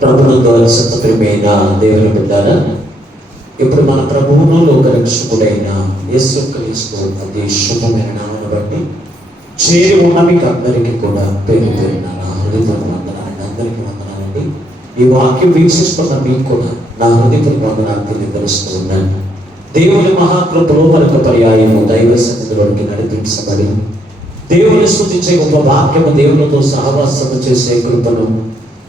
ప్రభువుతో సత్ప్రియమైన దేవుని బిడ్డారా, ఇప్పుడు మన ప్రభువును లోక రక్షకుడైన యేసుక్రీస్తు అతి శుభమైన నామమును బట్టి చేరి ఉన్న మీకు అందరికీ కూడా పేరు పేరున నా హృదయపూర్వక వందనాలండి. అందరికీ వందనాలండి. ఈ వాక్యం వీక్షిస్తున్న మీకు కూడా నా హృదయపూర్వక వందనాలు తెలియపరుస్తూ ఉన్నాను. దేవుని మహాకృపలో మనకు పర్యాయము దైవ సన్నిధిలోకి నడిపించబడి దేవుని స్తుతించే గొప్ప వాక్యము, దేవునితో సహవాసము చేసే కృపను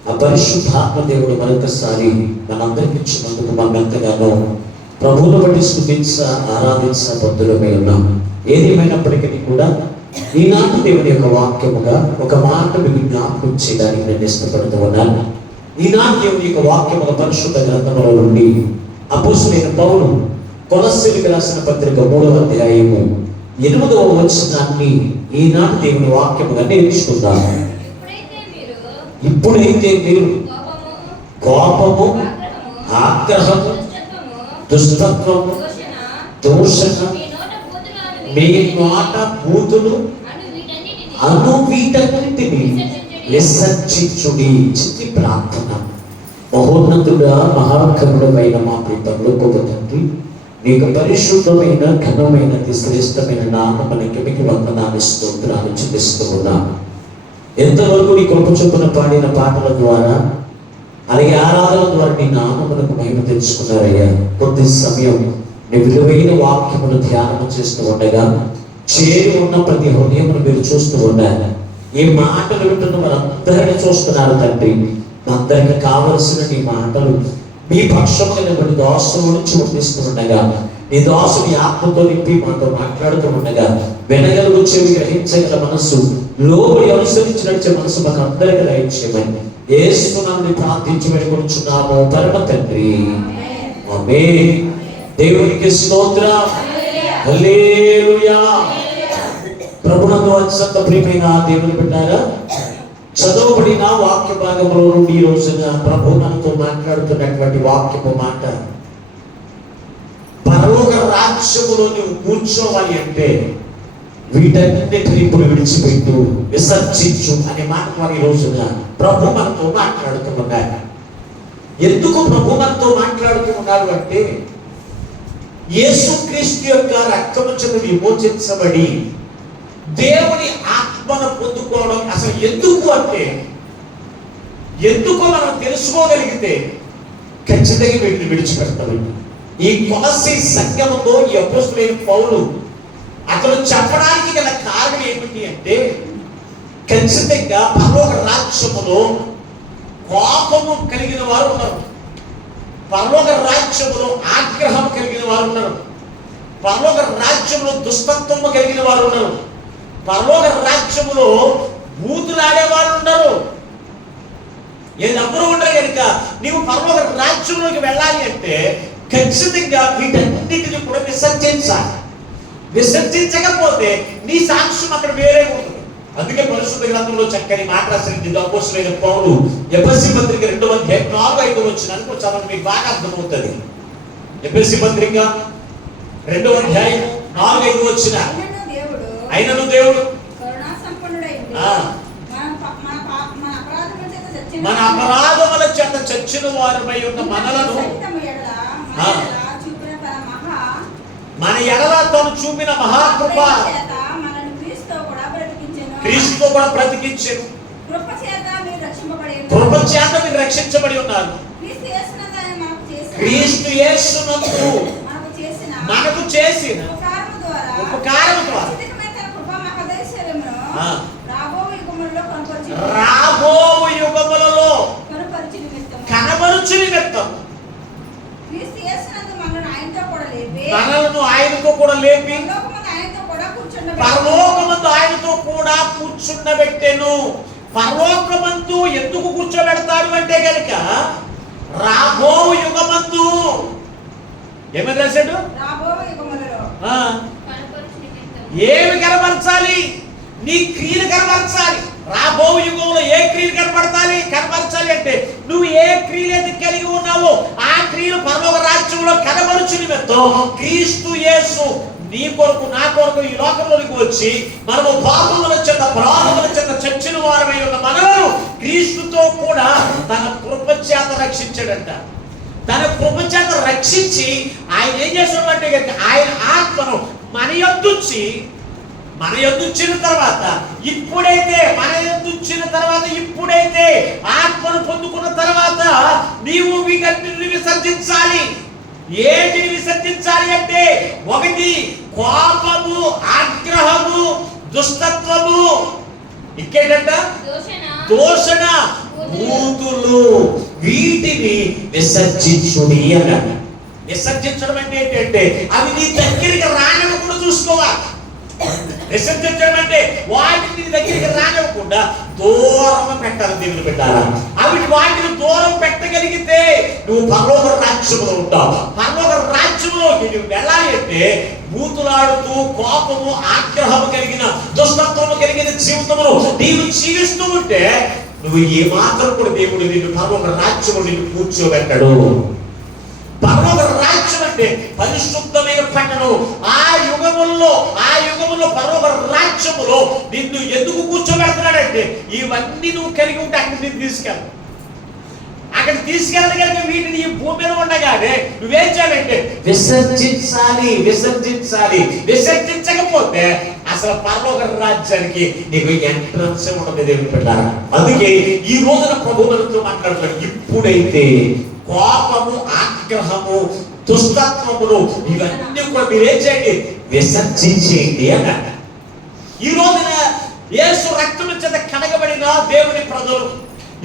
ఆ పరిశుద్ధాత్మ దేవుడు మరొకసారి మనందరికి ఇచ్చినందుకు మనం ఎంతగానో ప్రభువును బట్టి స్తుతించ ఆరాధించ బద్దులమై ఉన్నాం. ఏదేమైనప్పటికీ కూడా ఈనాటి దేవుని యొక్క వాక్యముగా ఒక మాట మీకు జ్ఞాపకం చేయడానికి నేను ఇష్టపడుతూ ఉన్నాను. ఈనాటి దేవుని యొక్క వాక్యముగా పరిశుద్ధ గ్రంథముల నుండి అపోస్తలుడైన పౌలు కొలస్సీయులకు రాసిన పత్రిక 3వ అధ్యాయము 8వ వచనాన్ని ఈనాటి దేవుని వాక్యముగా నేర్చుకుందాము. ఇప్పుడైతే మీరు కోపము, ఆగ్రహము, దుష్టత్వము, దూషణ, మీ నోట బూతులు అను వీటన్నిటిని విసర్జించుడి. చిత్తి ప్రార్థన. మహోన్నతుడా, మహాకరుడమైన మా ప్రీతంలో గొప్ప తండ్రి, నీకు పరిశుద్ధమైన ఘనమైన శ్రేష్టమైన నామమునకి మీకు వందనాలు స్తోత్రాలు చెల్లిస్తూ ఉన్నాను. ఎంతవరకు నీ కృప చొప్పున పాడిన పాటల ద్వారా అలాగే ఆరాధన ద్వారా నీ నామమునకు మహిమ తెచ్చుకున్నారయ్యా. కొద్ది సమయం నీ విలువైన వాక్యమును ధ్యానం చేస్తూ ఉండగా చేరి ఉన్న ప్రతి హృదయమును మీరు చూస్తూ ఉన్నారు. ఈ మాటలు వింటున్న వారందరినీ చూస్తున్నారు తండ్రి. అందరికి కావలసిన నీ మాటలు మీ పక్షంగా నిలబడి దోషం నుంచి వర్తిస్తూ ఉండగా నీ దోషుని ఆత్మతో నింపి మాతో మాట్లాడుతూ ఉండగా వెనగలుగు చెవి గ్రహించగల మనస్సు, లోబడి అనుసరించి నడిచే మనసు మాకు అందరికీ దయచేయమని యేసునామమున ప్రార్థించి వేడుకొనుచున్నాము పరమ తండ్రి. ఆమేన్. దేవునికి స్తోత్రం. హల్లెలూయా. ప్రభువునందు అత్యంత ప్రియమైన దేవుని బిడ్డారా, చదవబడిన వాక్య భాగంలో నుండి ఈ రోజున ప్రభు మనతో మాట్లాడుతున్నటువంటి వాక్యపు మాట, పరలోక రాజ్యములో నువ్వు కూర్చోవాలి అంటే వీటన్నిటిని ఇప్పుడు విడిచిపెట్టు, విసర్జించు అనే మాట వారి ఈ రోజున ప్రభు మనతో మాట్లాడుతూ ఉన్నారు. ఎందుకు ప్రభు మనతో మాట్లాడుతూ ఉన్నారు అంటే, యేసుక్రీస్తు యొక్క రక్తము చేత విమోచించబడి దేవుని ఆత్మను పొందుకోవడం అసలు ఎందుకు అంటే, ఎందుకో మనం తెలుసుకోగలిగితే ఖచ్చితంగా వీటిని విడిచిపెడతారు. ఈ కొలస్సీ సంఘముతో ఈ అపోస్తలుడైన పౌలు అతను చెప్పడానికి గల కారణం ఏమిటి అంటే, ఖచ్చితంగా పరలోక రాజ్యములో కోపము కలిగిన వారు ఉన్నారు, పరలోక రాజ్యములో ఆగ్రహం కలిగిన వారు ఉన్నారు, పరలోక రాజ్యంలో దుష్టత్వము కలిగిన వారు ఉన్నారు, పరలోక రాజ్యములో బూతులాడే వారు ఉన్నారు. ఎవరు ఉండరు కనుక నీవు పరలోక రాజ్యంలోకి వెళ్ళాలి అంటే ఖచ్చితంగా వీటన్నిటిని కూడా విసర్జించాలి. విసర్జించకపోతే నీ సాక్ష్యం అక్కడ వేరే ఉంటుంది. అందుకే పరిశుద్ధ గ్రంథంలో చక్కని మాట రాసిన అపోస్తలుడైన పౌలు ఎఫెసీ పత్రిక 2వ అధ్యాయం 4-5 వచనానికి చదవండి, మీకు బాగా అర్థమవుతుంది. ఎఫెసీ పత్రిక 2వ అధ్యాయం 4-5 వచనాలు. అయినను దేవుడు మన అపరాధముల చేత చచ్చిన వారిపై ఉన్న మనలను మన ఎడల తాను చూపిన మహాకృప క్రీస్తుతో కూడా బ్రతికించెను. కృప చేత మీరు రక్షించబడి ఉన్నారు. క్రీస్తు యేసునందు మనకు చేసిన ఉపకారము ద్వారా రాబో యుగములలో కనబరుచు నిమిత్తం మనలను ఆయనతో కూడా లేపి పరలోకమందు ఆయనతో కూడా కూర్చుండబెట్టెను. పరలోకమందు ఎందుకు కూర్చోబెడతాడు అంటే గనుక రాబో యుగమందు ఏమని రాశాడు? ఏమి కనబరచాలి? నీ క్రియలు కనబరచాలి. రాబో యుగంలో ఏ క్రియలు కనబరచాలి అంటే నువ్వు ఏ క్రియలు కలిగి ఉన్నావో ఆ క్రియలు పరలోక రాజ్యంలో కనబరుచు నిమిత్తం క్రీస్తు యేసు నీ కొరకు నా కొరకు ఈ లోకంలోకి వచ్చి మనము పాపముల చేత ప్రాణముల చేత చచ్చిన వారమై ఉన్న మనలను క్రీస్తుతో కూడా తన కృప చేత రక్షించాడంట. తన కృప చేత రక్షించి ఆయన ఏం చేస్తున్నాడంటే కనుక ఆయన ఆత్మను మన యొద్దుచ్చిన తర్వాత ఇప్పుడైతే ఆత్మను పొందుకున్న తర్వాత నీవు వీటన్నిటిని విసర్జించాలి. ఏంటిని విసర్జించాలి అంటే, ఒకటి కోపము, ఆగ్రహము, దుష్టత్వము, ఇంకేంటంట దూషణ, బూతులు, వీటిని విసర్జించుడి అన్నాడు. విసర్జించడం అంటే ఏంటంటే అవి నీ దగ్గరికి రానివ్వకుండా చూసుకోవాలి. విసర్జించడం అంటే వాటిని నీ దగ్గరికి రానివ్వకుండా దూరం పెట్టాలి. దేవుని పెట్టాలా? వాటిని దూరం పెట్టగలిగితే నువ్వు పరలోక రాజ్యములో ఉంటావు. పరలోక రాజ్యములోకి నువ్వు వెళ్ళాలి అంటే బూతులాడుతూ కోపము, ఆగ్రహము కలిగిన, దుష్టత్వము కలిగిన జీవితమును నీవు జీవిస్తూ ఉంటే నువ్వు ఏ మాత్రం కూడా దేవుడు నిన్ను పరలోక రాజ్యము నిన్ను కూర్చోబెట్టడు. పరలోక రాజ్యం అంటే పరిశుద్ధమైన పట్టణం. ఆ యుగములో పరలోక రాజ్యములో నిన్ను ఎందుకు కూర్చోబెడుతున్నాడంటే ఇవన్నీ నువ్వు కలిగి ఉంటే అక్కడికి నిన్ను అక్కడ తీసుకెళ్ళగలిగే వీటిని ఈ భూమి మీద ఉండగానే నువ్వేం చేయాలంటే విసర్జించకపోతే అసలు పరలోక రాజ్యానికి నీకు ఎంట్రన్స్ ఉండదు. దేవుని పెట్టారా? అందుకే ఈ రోజున ప్రభు మనతో మాట్లాడుతున్నాడు. ఇప్పుడైతే కోపము, ఆగ్రహము, దుష్టత్వములు ఇవన్నీ కూడా మీరేం చేయండి, విసర్జించేయండి అన్నాడు. ఈ రోజున యేసు రక్తము చేత కడగబడిన దేవుని ప్రజలు,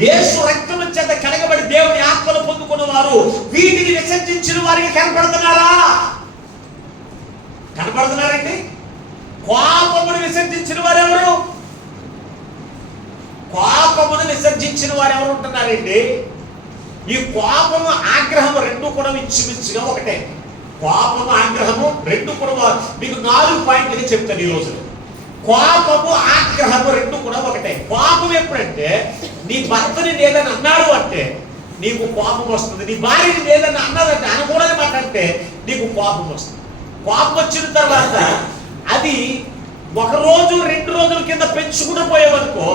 యేసు రక్తము చేత కడగబడి దేవుని ఆత్మను పొందుకున్న వారు వీటిని విసర్జించిన వారికి కనపడుతున్నారండి. కోపమును విసర్జించిన వారెవరు? కోపమును విసర్జించిన వారెవరు ఉంటున్నారండి? ఈ కోపము, ఆగ్రహము రెండు కూడా ఇంచుమించుగా ఒకటే. కోపము, ఆగ్రహము రెండు కూడా మీకు 4 పాయింట్లు చెప్తాను ఈ రోజు. కోపము, ఆగ్రహము రెండు కూడా ఒకటే. కోపం ఎప్పుడంటే నీ భర్తని ఏదైనా అన్నాడు అంటే నీకు కోపం వస్తుంది. నీ భార్యని ఏదైనా అన్నదంటే, అనకూడని మాట అంటే నీకు కోపం వస్తుంది. కోపం వచ్చిన తర్వాత అది 1 రోజు 2 రోజుల కింద పెంచుకుంటూ పోయేవనుకో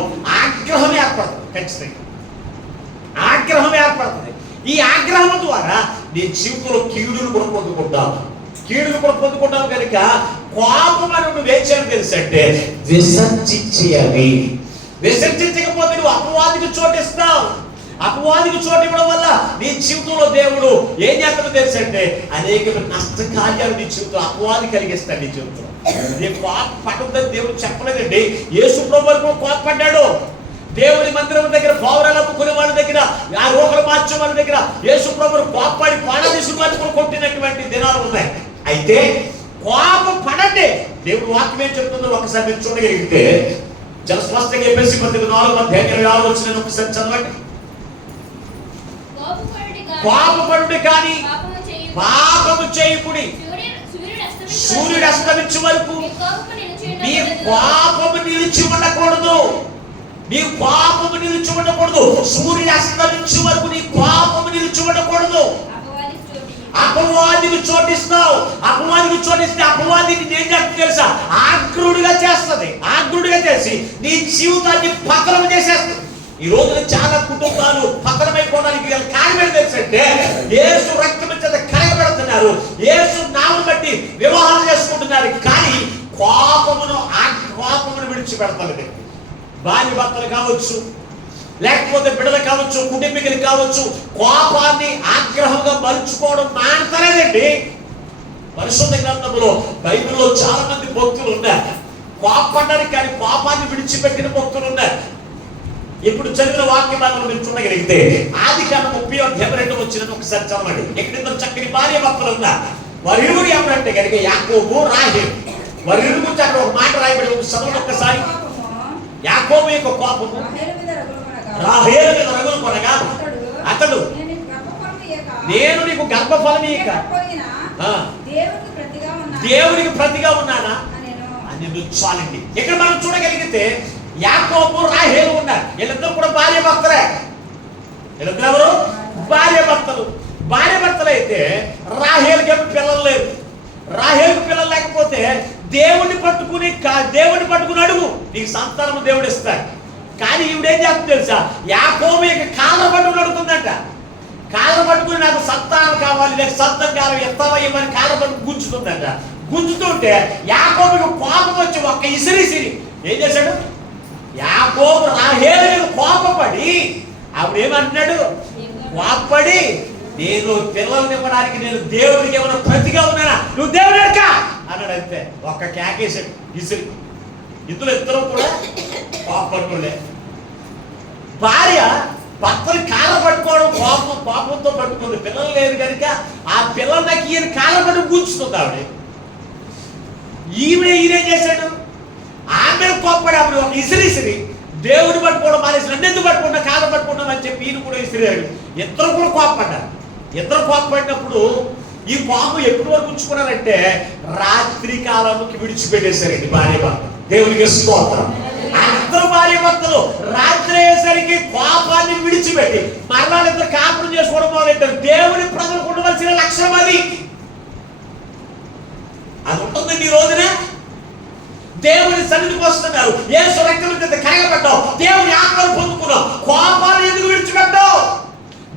ఆగ్రహం ఏర్పడుతుంది. ఖచ్చితంగా ఆగ్రహం ఏర్పడుతుంది. ఈ ఆగ్రహం ద్వారా నీ జీవితంలో కీడులు కూడా పొందుకుంటావు కనుక కోపం అని నువ్వు వేచాను తెలుసంటే విసర్జించకపోతే నువ్వు అపవాదికి చోటిస్తావు. అపవాదికి చోటు ఇవ్వడం వల్ల నీ జీవితంలో దేవుడు ఏం చేస్తాడో తెలుసంటే అనేక నష్టకార్యాలు నీ జీవితంలో అపవాది కలిగిస్తాడు. నీ జీవితంలో నీ కోప పడుతుందని దేవుడు చెప్పలేదండి. యేసు ప్రభువు వరకు కోపపడ్డాడు. దేవుని మందిరం దగ్గర పావురాలు అమ్ముకునే వాళ్ళ దగ్గర, ఆ రోగులు మార్చే వాళ్ళ దగ్గర యేసు ప్రభువు కోపపడి పాడదీసుకుని వాళ్ళు కొట్టినటువంటి దినాలు ఉన్నాయి. అయితే కోపం పడండి. దేవుడు వాక్యం ఏం చెప్తుందో ఒకసారి మీరు చూడగలిగితే చాలా స్పష్టంగా ఎఫెసీ పత్రిక 4:26 వచ్చిన ఒకసారి చదవండి. కోపపడుడి కానీ పాపము చేయకుడి. సూర్యుడు అస్తమించే వరకు నీ కోపము నిలిచి ఉండకూడదు. సూర్యుడు అస్తమించే వరకు నీ కోపము నిలిచి ఉండకూడదు. అపవాదికి చోటిస్తావు. అపవాదికి చోటిస్తే అపవాదిని ఏం చేస్తుంది తెలుసా? ఆగ్రుడిగా చేసి నీ జీవితాన్ని పతనం చేసేస్తుంది. ఈ రోజున చాలా కుటుంబాలు పతనమైపోవడానికి కారణం తెలుసంటే యేసు రక్తం చేత కడగబడుతున్నారు, యేసు నామమును బట్టి వివాహాలు చేసుకుంటున్నారు, కానీ కోపమును విడిచిపెడతారు. భార్య భర్తలు కావచ్చు, లేకపోతే బిడ్డలు కావచ్చు, కుటుంబీకులు కావచ్చు, కోపాన్ని ఆగ్రహంగా మలుచుకోవడం మానతలేదండి. పరిశుద్ధ గ్రంథంలో బైబిల్లో చాలా మంది భక్తులు ఉన్నారు. కోపపడ్డానికి కానీ కోపాన్ని విడిచిపెట్టిన భక్తులు ఉన్నారు. ఇప్పుడు చదివిన వాక్య భాగంలో మీరు చూడగలిగితే ఆదికాండం 30:2 వచ్చినట్టు ఒకసారి చదవండి. ఎక్కడిద్దరు చక్కని భార్య భర్తలు ఉన్నారు. వారి ఇరువురు ఎవరంటే కనుక యాకోబు, రాహేలు. వారి ఇరువురు గురించి అక్కడ ఒక మాట రాయబడి చదవండి ఒక్కసారి. యాకోబు యొక్క కోపము రాహేలు మీద రగులుకొనగా అతడు నేను నీకు గర్భఫలం ఇయ్యక దేవునికి ప్రతిగా ఉన్నానా అని చాలండి. ఇక్కడ మనం చూడగలిగితే యాకోబు, రాహేలు ఉన్నారు. వీళ్ళిద్దరు కూడా భార్య భర్తలే. వీళ్ళిద్దరు ఎవరు? భార్య భర్తలు అయితే రాహేలుకి పిల్లలు లేరు. రాహేలుకి పిల్లలు లేకపోతే దేవుడిని పట్టుకుని అడుగు, నీకు సంతానం దేవుడు ఇస్తాడు. కానీ ఈవిడేం చేస్తుంది తెలుసా? యాకోబు యొక్క కాళ్ళ పట్టుకుని అడుగుతుందంట. దానికి సొంతం కాలం ఎత్తవయ్యమని కాలం గుంజుతుందంట. గుంజుతుంటే యాకోబుకి కోపం వచ్చి ఒక్క ఇసిరిసిరి ఏం చేశాడు? యాకోబు రాహేలు మీద కోపపడి అప్పుడు ఏమంటున్నాడు? కోపపడి నేను పిల్లల్ని ఇవ్వడానికి నేను దేవుడికి ఏమైనా ప్రతిగా ఉన్నానా? నువ్వు దేవుడు ఎక్క అన్నాడు. అంతే, ఒక్క కేకేసాడు ఇసిరి. ఇందులో ఇద్దరు కూడా కోపపడుకోలే. భార్య భర్తని కాళ్ళ పట్టుకోవడం కోపంతో పట్టుకుంది. పిల్లలు లేదు కనుక ఆ పిల్లలు నాకు ఈయన కాళ్ళ పట్టు కూర్చుతుంది ఆవిడ. ఈయనేం చేశాడు? ఆమె కోపపడి ఆవిడ ఒక ఇసిరి దేవుడు పట్టుకోవడం మానేసి నన్ను ఎందుకు పట్టుకుంటా, కాళ్ళ పట్టుకుంటాం అని చెప్పి ఈయన కూడా ఇసిరాడు. ఇద్దరు కూడా కోపపడ్డారు. ఇద్దరు కోపపడినప్పుడు ఈ పాము ఎప్పటి వరకు ఉంచుకున్నారంటే రాత్రి కాలంకి విడిచిపెట్టేశారండి భార్య భర్త. దేవునికి స్తోత్రం. ఆ ఇద్దరు భార్య భర్తలు రాత్రి అయ్యేసరికి కోపాన్ని విడిచిపెట్టి మరణాలు ఇద్దరు కాపురం చేసుకోవడం మొదలెట్టారు. దేవుని ప్రజలకు ఉండవలసిన లక్ష్యం అది ఉంటుందండి. ఈ రోజున దేవుని సన్నిధికి వస్తున్నారు, యేసు రక్తం కింద కరగబడ్డావు, దేవుని ఆగ్రహం పొందుకున్నావు, కోపాన్ని ఎందుకు విడిచిపెట్టావు?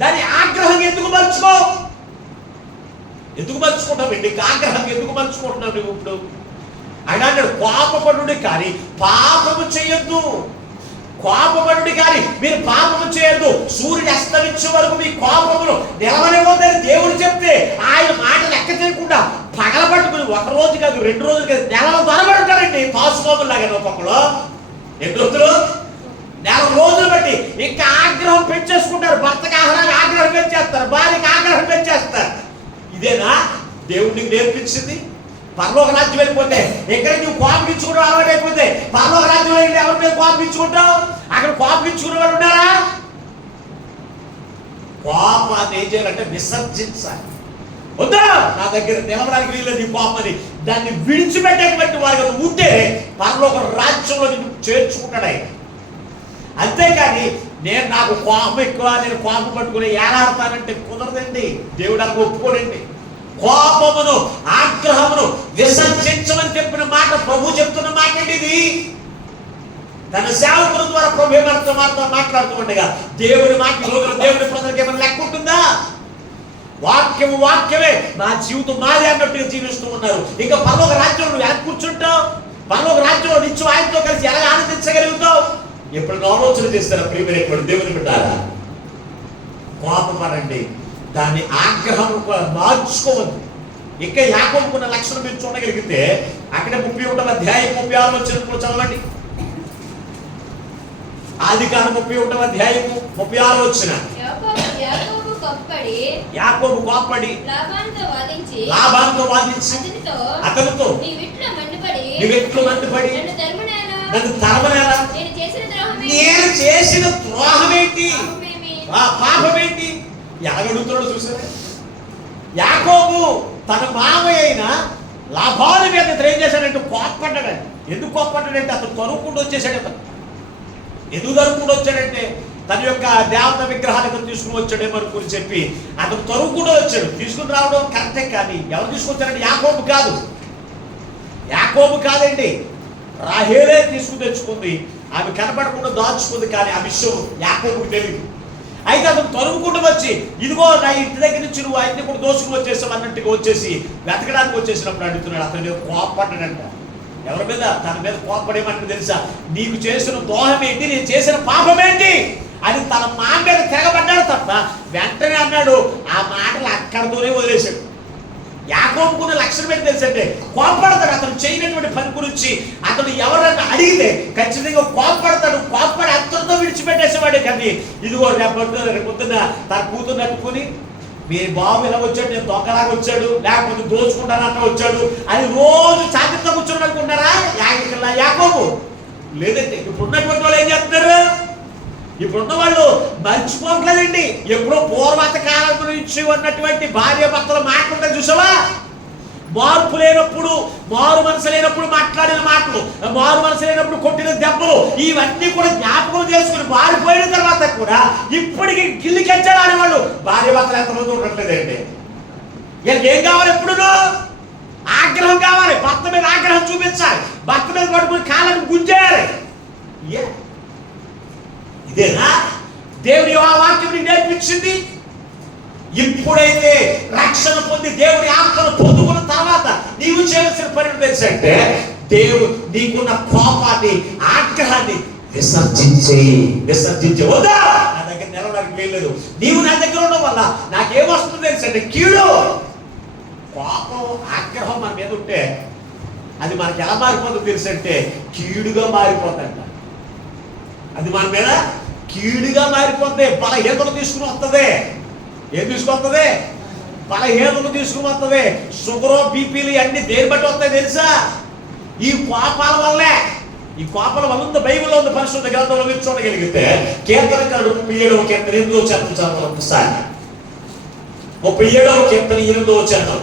దాని ఆగ్రహం ఎందుకు మర్చుకోవు? ఎందుకు మర్చుకుంటావు? నీకు ఆగ్రహం ఎందుకు మర్చుకుంటున్నావు నువ్వు? ఇప్పుడు ఆయన అన్నాడు కోపపడుడి కానీ పాపము చేయొద్దు. కోపపడుడి కానీ మీరు పాపము చేయొద్దు. సూర్యుడు అస్తమించే వరకు మీ కోపములు నిలవనివ్వదని దేవుడు చెప్తే ఆయన మాట లెక్క చేయకుండా పగలబట్టుకుని ఒక రోజు కాదు, 2 రోజులు కాదు, నెలలు దొరబడుతారండి. తాసుకోములాగా ఒక్కొక్కరు 2 రోజులు, 4 రోజులు బట్టి ఇంకా ఆగ్రహం పెంచేసుకుంటారు. భర్తకి ఆగ్రహం పెంచేస్తారు, భార్యకి ఆగ్రహం పెంచేస్తారు. ఇదేనా దేవుడికి నేర్పించింది? పరలోక రాజ్యం వెళ్ళిపోతే ఎక్కడ నువ్వు కోపించుకున్నావు అలవాటైపోతే పరలోక రాజ్యం వెళ్ళి ఎవరి మీద కోపించుకుంటావు? అక్కడ కోపించుకునే వాళ్ళు ఉన్నారా? కోపాన్ని ఏం చేయాలంటే విసర్జించాలి. వద్దా నా దగ్గర నిలవడానికి వీళ్ళది కోపని దాన్ని విడిచిపెట్టేటువంటి వారికి ఉంటే పరలోక రాజ్యంలో నిన్ను చేర్చుకుంటాడు ఆయన. అంతేకాని నాకు కోపం ఎక్కువ, నేను కోపం పట్టుకుని ఏలాడతానంటే కుదరదండి. దేవుడు అలా ఒప్పుకోడండి. కోపమును ఆగ్రహమును విసర్జించమని చెప్పిన మాట ప్రభు చెప్తున్న మాట అండి ఇది. తన సేవకుల ద్వారా ప్రభు ఏమర్థం మాట్లాడుతూ ఉండగా దేవుడి మాట దేవుడి ప్రజలకు ఏమైనా లెక్క ఉంటుందా? వాక్యమే నా జీవితం మాది అన్నట్టుగా జీవిస్తూ ఉన్నారు. ఇంకా పరలోక రాజ్యంలో నువ్వు ఎలా కూర్చుంటావు? పరలోక రాజ్యంలో నిత్యం ఆయనతో కలిసి ఎలా ఆనందించగలుగుతావు? ఎప్పుడు ఆలోచన చేస్తారా ప్రియమైన దేవుని బిడ్డారా? కోపపడండి, దాన్ని ఆగ్రహం మార్చుకోవద్దు. ఇంకా యాకోబుకున్న లక్షణం మీరు చూడగలిగితే అక్కడ 31వ అధ్యాయం 36 వచ్చినప్పుడు చదవండి. ఆదికాండం 31వ అధ్యాయం 36 వచ్చిన యాకోబు కోప్పడి లాబానుతో వాదించి అతనితో నీవెట్లు మండిపడి నన్ను తరమనేలా? నేను చేసిన ద్రోహమేంటి, పాపమేంటి? ఎలాగడుగుతున్నాడు చూసారా? యాకోబు తన మామయ్య అయిన లాబాను మీద ఏం చేశాడంటే కోప్పడ్డాడండి. ఎందుకు కోప్పడ్డాడంటే అతను తరుముకుంటూ వచ్చేసాడు. అతను ఎందుకు తరుముకుంటూ వచ్చాడంటే తన యొక్క దేవత విగ్రహాలకు తీసుకుని వచ్చాడేమో అనుకుని చెప్పి అతను తరుముకుంటూ వచ్చాడు. తీసుకుని రావడం కరెక్టే, కానీ ఎవరు తీసుకొచ్చారంటే యాకోబు కాదండి, రాహేలే తీసుకుని తెచ్చుకుంది. ఆమె కనపడకుండా దాచుకుంది, కానీ ఆ విషయం యాకోబుకి తెలియదు. అయితే అతను తరుముకుంటూ వచ్చి ఇదిగో నా ఇంటి దగ్గర నుంచి నువ్వు ఆయన్ని కూడా దోసుకుని వచ్చేసావు అన్నట్టుగా వచ్చేసి వెతకడానికి వచ్చేసినప్పుడు అడుగుతున్నాడు. అతని మీద కోపపడ్డాడంట. ఎవరి మీద? తన మీద కోపపడేమంటే తెలుసా? నీకు చేసిన దోహం ఏంటి, నేను చేసిన పాపం ఏంటి అని తన మా మీద తిరగబడ్డాడు తప్ప వెంటనే అన్నాడు ఆ మాటలు అక్కడితోనే వదిలేశాడు. యాకోబుకున్న లక్షణం ఏంటి తెలుసంటే కోపడతాడు. అతను చేయనటువంటి పని గురించి అతను ఎవరైనా అడిగితే ఖచ్చితంగా కోపడతాడు. కోపడి అతనితో విడిచిపెట్టేసేవాడే. కానీ ఇదిగో రేపొద్దున తన కూతురు నట్టుకుని మీ బాబు ఎలా వచ్చాడు, నేను దొంగలాగా వచ్చాడు, లేకపోతే దోచుకుంటానంట వచ్చాడు అని రోజు చాతితో కూర్చొని అనుకుంటారా యాకోబు? లేదండి. ఇప్పుడున్నటువంటి వాళ్ళు ఏం చేస్తున్నారు? ఇప్పుడున్న వాళ్ళు మర్చిపోవట్లేదండి. ఎప్పుడో పూర్వత కాలం నుంచి ఉన్నటువంటి భార్య భర్తలు మాట్లాడుతుంటే చూసావా? మార్పు లేనప్పుడు, మారు మనసు లేనప్పుడు మాట్లాడిన మాటలు, మారు మనసు లేనప్పుడు కొట్టిన దెబ్బలు, ఇవన్నీ కూడా జ్ఞాపకం చేసుకుని మారిపోయిన తర్వాత కూడా ఇప్పటికీ గిల్లి కెచ్చాడు ఆడేవాళ్ళు. భార్య భర్తలు ఎంతమంది ఉండట్లేదండి. ఏం కావాలి? ఎప్పుడు ఆగ్రహం కావాలి. భర్త మీద ఆగ్రహం చూపించాలి. భర్త మీద పట్టుకుని కాళ్ళను గుంజేయాలి. ఇదేనా దేవుని వాక్యం నేర్పించింది? ఇప్పుడైతే రక్షణ పొంది దేవుడి ఆత్మను పొందుకున్న తర్వాత నీవు చేయాల్సిన పని తెలుసంటే దేవుడు నీకున్న కోపాన్ని, ఆగ్రహాన్ని విసర్జించే వద్దా, నా దగ్గర నిలవడానికి వీల్లేదు. నీవు నా దగ్గర ఉండడం వల్ల నాకేమొస్తుంది తెలుసంటే కీడు. కోపం, ఆగ్రహం మన మీద ఉంటే అది మనకి ఎలా మారిపోతుంది తెలుసంటే కీడుగా మారిపోతుందంట. అది మన మీద కీడుగా మారిపోతుంది. బలహీనతలు తీసుకుని వస్తుంది. ఏం తీసుకొస్తుంది? బలహీనతలు తీసుకుని వస్తుంది. షుగరు, బీపీలు అన్ని దేని బట్టి వస్తాయి తెలుసా? ఈ కోపాల వల్లే. ఈ కోపాల వల్ల ఉంది. బైబిల్లో ఉంది, పరిశుద్ధ గ్రంథంలో మీరు చూడగలిగితే కీర్తనకారుడు 37వ కీర్తన 8వ వచనం చదవాలి ఒకసారి. 37వ కీర్తన 8వ వచనం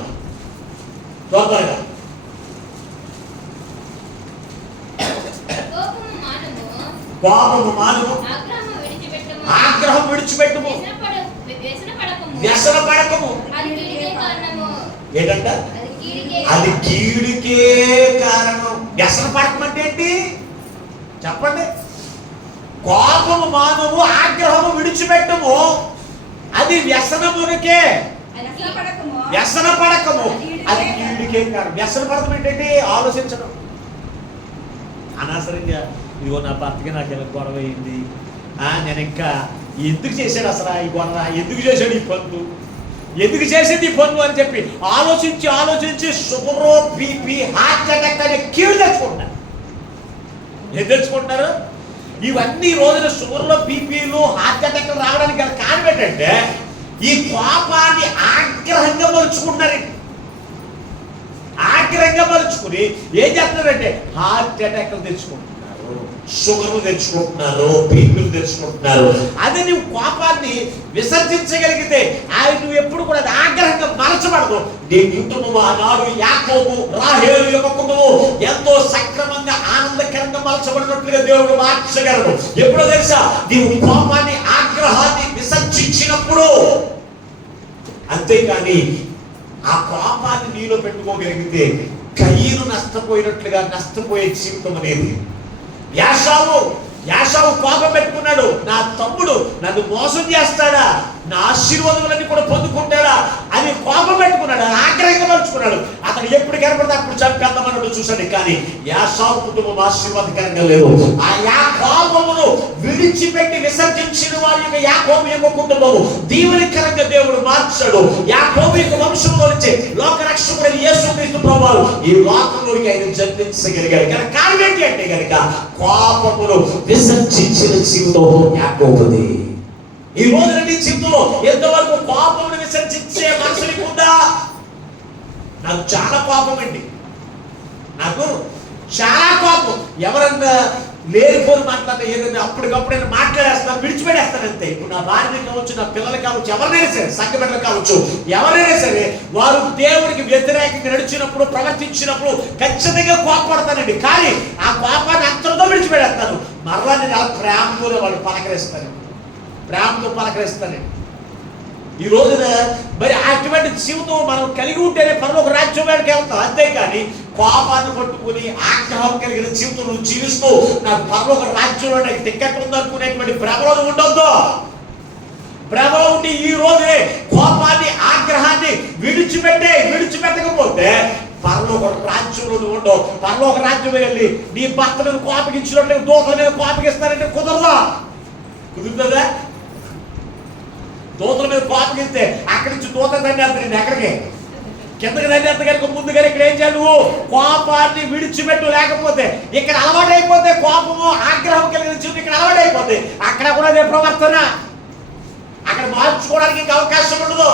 త్వరగా. కోపము మానుము, ఆగ్రహం విడిచిపెట్టుము, వ్యసన పడకము. ఏంటంట? అది కీడుకే కారణం. వ్యసన పడకం అంటే ఏంటి చెప్పండి? కోపము మానము, ఆగ్రహము విడిచిపెట్టము, అది వ్యసనమునికే. వ్యసన పడకము అది కీడుకే కారణం. వ్యసన పడకం ఏంటంటే ఆలోచించడం. అనవసరంగా ఇదిగో నా భర్తకి నాకు ఇలా గొడవ అయింది, నేను ఇంకా ఎందుకు చేశాడు అసలు ఈ గొడవ, ఎందుకు చేశాడు ఈ పనులు, ఎందుకు చేసేది ఈ పనులు అని చెప్పి ఆలోచించి ఆలోచించి షుగరు, బీపీ, హార్ట్ అటాక్ అనే కీడు తెచ్చుకుంటున్నారు. ఏం తెచ్చుకుంటున్నారు? ఇవన్నీ రోజున షుగర్లో, బీపీలు, హార్ట్ అటాక్ రావడానికి గల కారణం ఏంటంటే ఈ కోపాన్ని ఆగ్రహంగా మలుచుకుంటున్నారు. ఆగ్రహంగా మలుచుకుని ఏం చేస్తున్నారంటే హార్ట్ అటాక్లు తెచ్చుకుంటున్నారు, షుగర్లు తెచ్చుకుంటున్నారు, బీపీలు తెచ్చుకుంటున్నారు. అదే నువ్వు కోపాన్ని విసర్జించగలిగితే నువ్వు ఎప్పుడు కూడా ఆగ్రహంగా మలచబడదు. నీ కుటుంబం ఆనాడు యాకోబు, రాహేలు యొక్క కుటుంబం ఎంతో సక్రమంగా ఆనందకరంగా మలచబడినట్లుగా దేవుడు మార్చగలడు. ఎప్పుడో తెలుసా? నీవు కోపాన్ని, ఆగ్రహాన్ని విసర్జించినప్పుడు. అంతేకాని ఆ కోపాన్ని నీలో పెట్టుకోగలిగితే కయ్యను నష్టపోయినట్లుగా నష్టపోయే జీవితం అనేది. యాషావు కోపం పెట్టుకున్నాడు, నా తమ్ముడు నన్ను మోసం చేస్తాడా, నా ఆశీర్వాదాలన్నీ కూడా పొందుకుంటాడా అని కోపం పెట్టుకున్నాడు, ఆగ్రహంగా మలుచుకున్నాడు. అతను ఎప్పుడు కనపడితే అప్పుడు చంపేద్దామన్నాడు చూసాడు. కానీ యాషావు కుటుంబం ఆశీర్వాదకరంగా లేదు. ఆ యాకోబును విడిచిపెట్టి విసర్జించిన వారి యొక్క యాకోబు యొక్క కుటుంబము దీవెనకరంగా దేవుడు మార్చాడు. యాకోబు యొక్క వంశంలో నుంచి లోక రక్షకుడైన యేసుక్రీస్తు ప్రభువు ఈ లోకంలోకి ఆయన జన్మించగలిగాడు. కనుక కారణం ఏంటి అంటే కనుక కోపమును విసర్జించిన జీవితం యాకోబుది. ఈ రోజు నీ జీవితంలో ఎంతవరకు కోపమును విసర్జించే మనసునికి ఉందా? నాకు చాలా కోపం అండి, నాకు చాలా కోపం. ఎవరన్నా లేనిపోని మాట్లాడితే ఏదైనా అప్పటికప్పుడైనా మాట్లాడేస్తాను, విడిచిపెట్టేస్తాను అంతే. ఇప్పుడు నా భార్య కావచ్చు, నా పిల్లలు కావచ్చు, ఎవరైనా సరే, సంఘ బిడ్డలు కావచ్చు, ఎవరైనా సరే వారు దేవుడికి వ్యతిరేకంగా నడిచినప్పుడు, ప్రవర్తించినప్పుడు ఖచ్చితంగా కోపపడతానండి. కానీ ఆ కోపాన్ని అంతటితో విడిచిపెట్టేస్తాను. మరలా నేను ప్రేమతోనే వాళ్ళు పలకరిస్తాను, ప్రేమతో పలకరిస్తానండి. ఈ రోజున మరి అటువంటి జీవితం మనం కలిగి ఉంటేనే పరలోక రాజ్యానికి వెళ్తాం. అంతేకాని కోపాన్ని పట్టుకుని ఆగ్రహం కలిగిన జీవితం నువ్వు జీవిస్తూ నాకు పరలోక రాజ్యంలో నాకు టికెట్ ఉందనుకునేటువంటి భ్రమలో ఉండొద్దు. భ్రమలో ఉండి ఈ రోజునే కోపాన్ని, ఆగ్రహాన్ని విడిచిపెట్టకపోతే పరలోక రాజ్యంలో నువ్వు ఉండవు. పరలోక రాజ్యం వెళ్ళి నీ భర్త మీద కోపగించినట్టు దూతల మీద కోపగిస్తారంటే కుదరదా? కుదురుతుందా? దూతల మీద కోపగిస్తే అక్కడి నుంచి దూత దండేస్తా నేను ఎక్కడికి కిందకి దండేస్తా కనుక ముందుగా ఇక్కడ ఏం చేయాలి? నువ్వు కోపాన్ని విడిచిపెట్టు. లేకపోతే ఇక్కడ అలవాటైపోతే కోపము, ఆగ్రహం కలిగిన జీవితం ఇక్కడ అలవాటైపోతే అక్కడ కూడా అదే ప్రవర్తన, అక్కడ మార్చుకోవడానికి ఇంకా అవకాశం ఉండదు.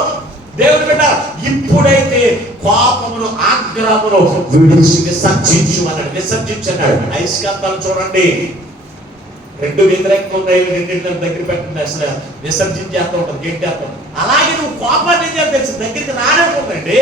దేవుని బిడ్డ ఇప్పుడైతే కోపమును, ఆగ్రహమును విసర్జించన్నాడు. ఐస్కాంతాలు చూడండి, రెండు వ్యతిరేకంగా ఉన్నాయి, రెండింటిని దగ్గర పెట్టండి. అసలు విసర్జించేస్తూ ఉంటుంది, గెట్టేస్తూ ఉంటుంది. అలాగే నువ్వు కోపాన్ని ఏం చేయాలి తెలుసు? దగ్గరికి రానివ్వకూడదండి,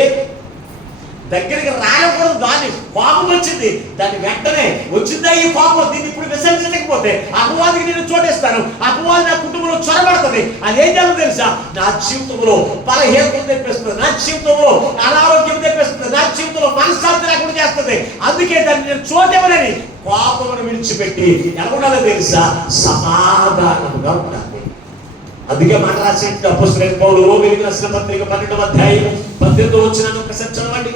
దగ్గరికి రానివ్వకూడదు. దాన్ని కోపం వచ్చింది, దాన్ని వెంటనే వచ్చిందా ఈ కోపం, దీన్ని ఇప్పుడు విసర్జించకపోతే అపవాదికి నేను చోటేస్తాను, అపవాది నా కుటుంబంలో చొరబడుతుంది. అదేం చేయాలో తెలుసా? నా జీవితంలో బలహీనతలు తెప్పిస్తుంది, నా జీవితంలో అనారోగ్యం తెప్పిస్తుంది, నా జీవితంలో మనశ్శాంతి లేకుండా చేస్తుంది. అందుకే దాన్ని నేను చోటేమనని కోపమును విడిచిపెట్టి ఎలా ఉండాలో తెలుసా? సమాధానముగా ఉండాలి. అందుకే మాట రాసే అపోస్తలుడైన పౌలు రోమీయులకు రాసిన పత్రిక 12వ అధ్యాయం 18వ వచనాన్ని ఒకసారి చదవండి.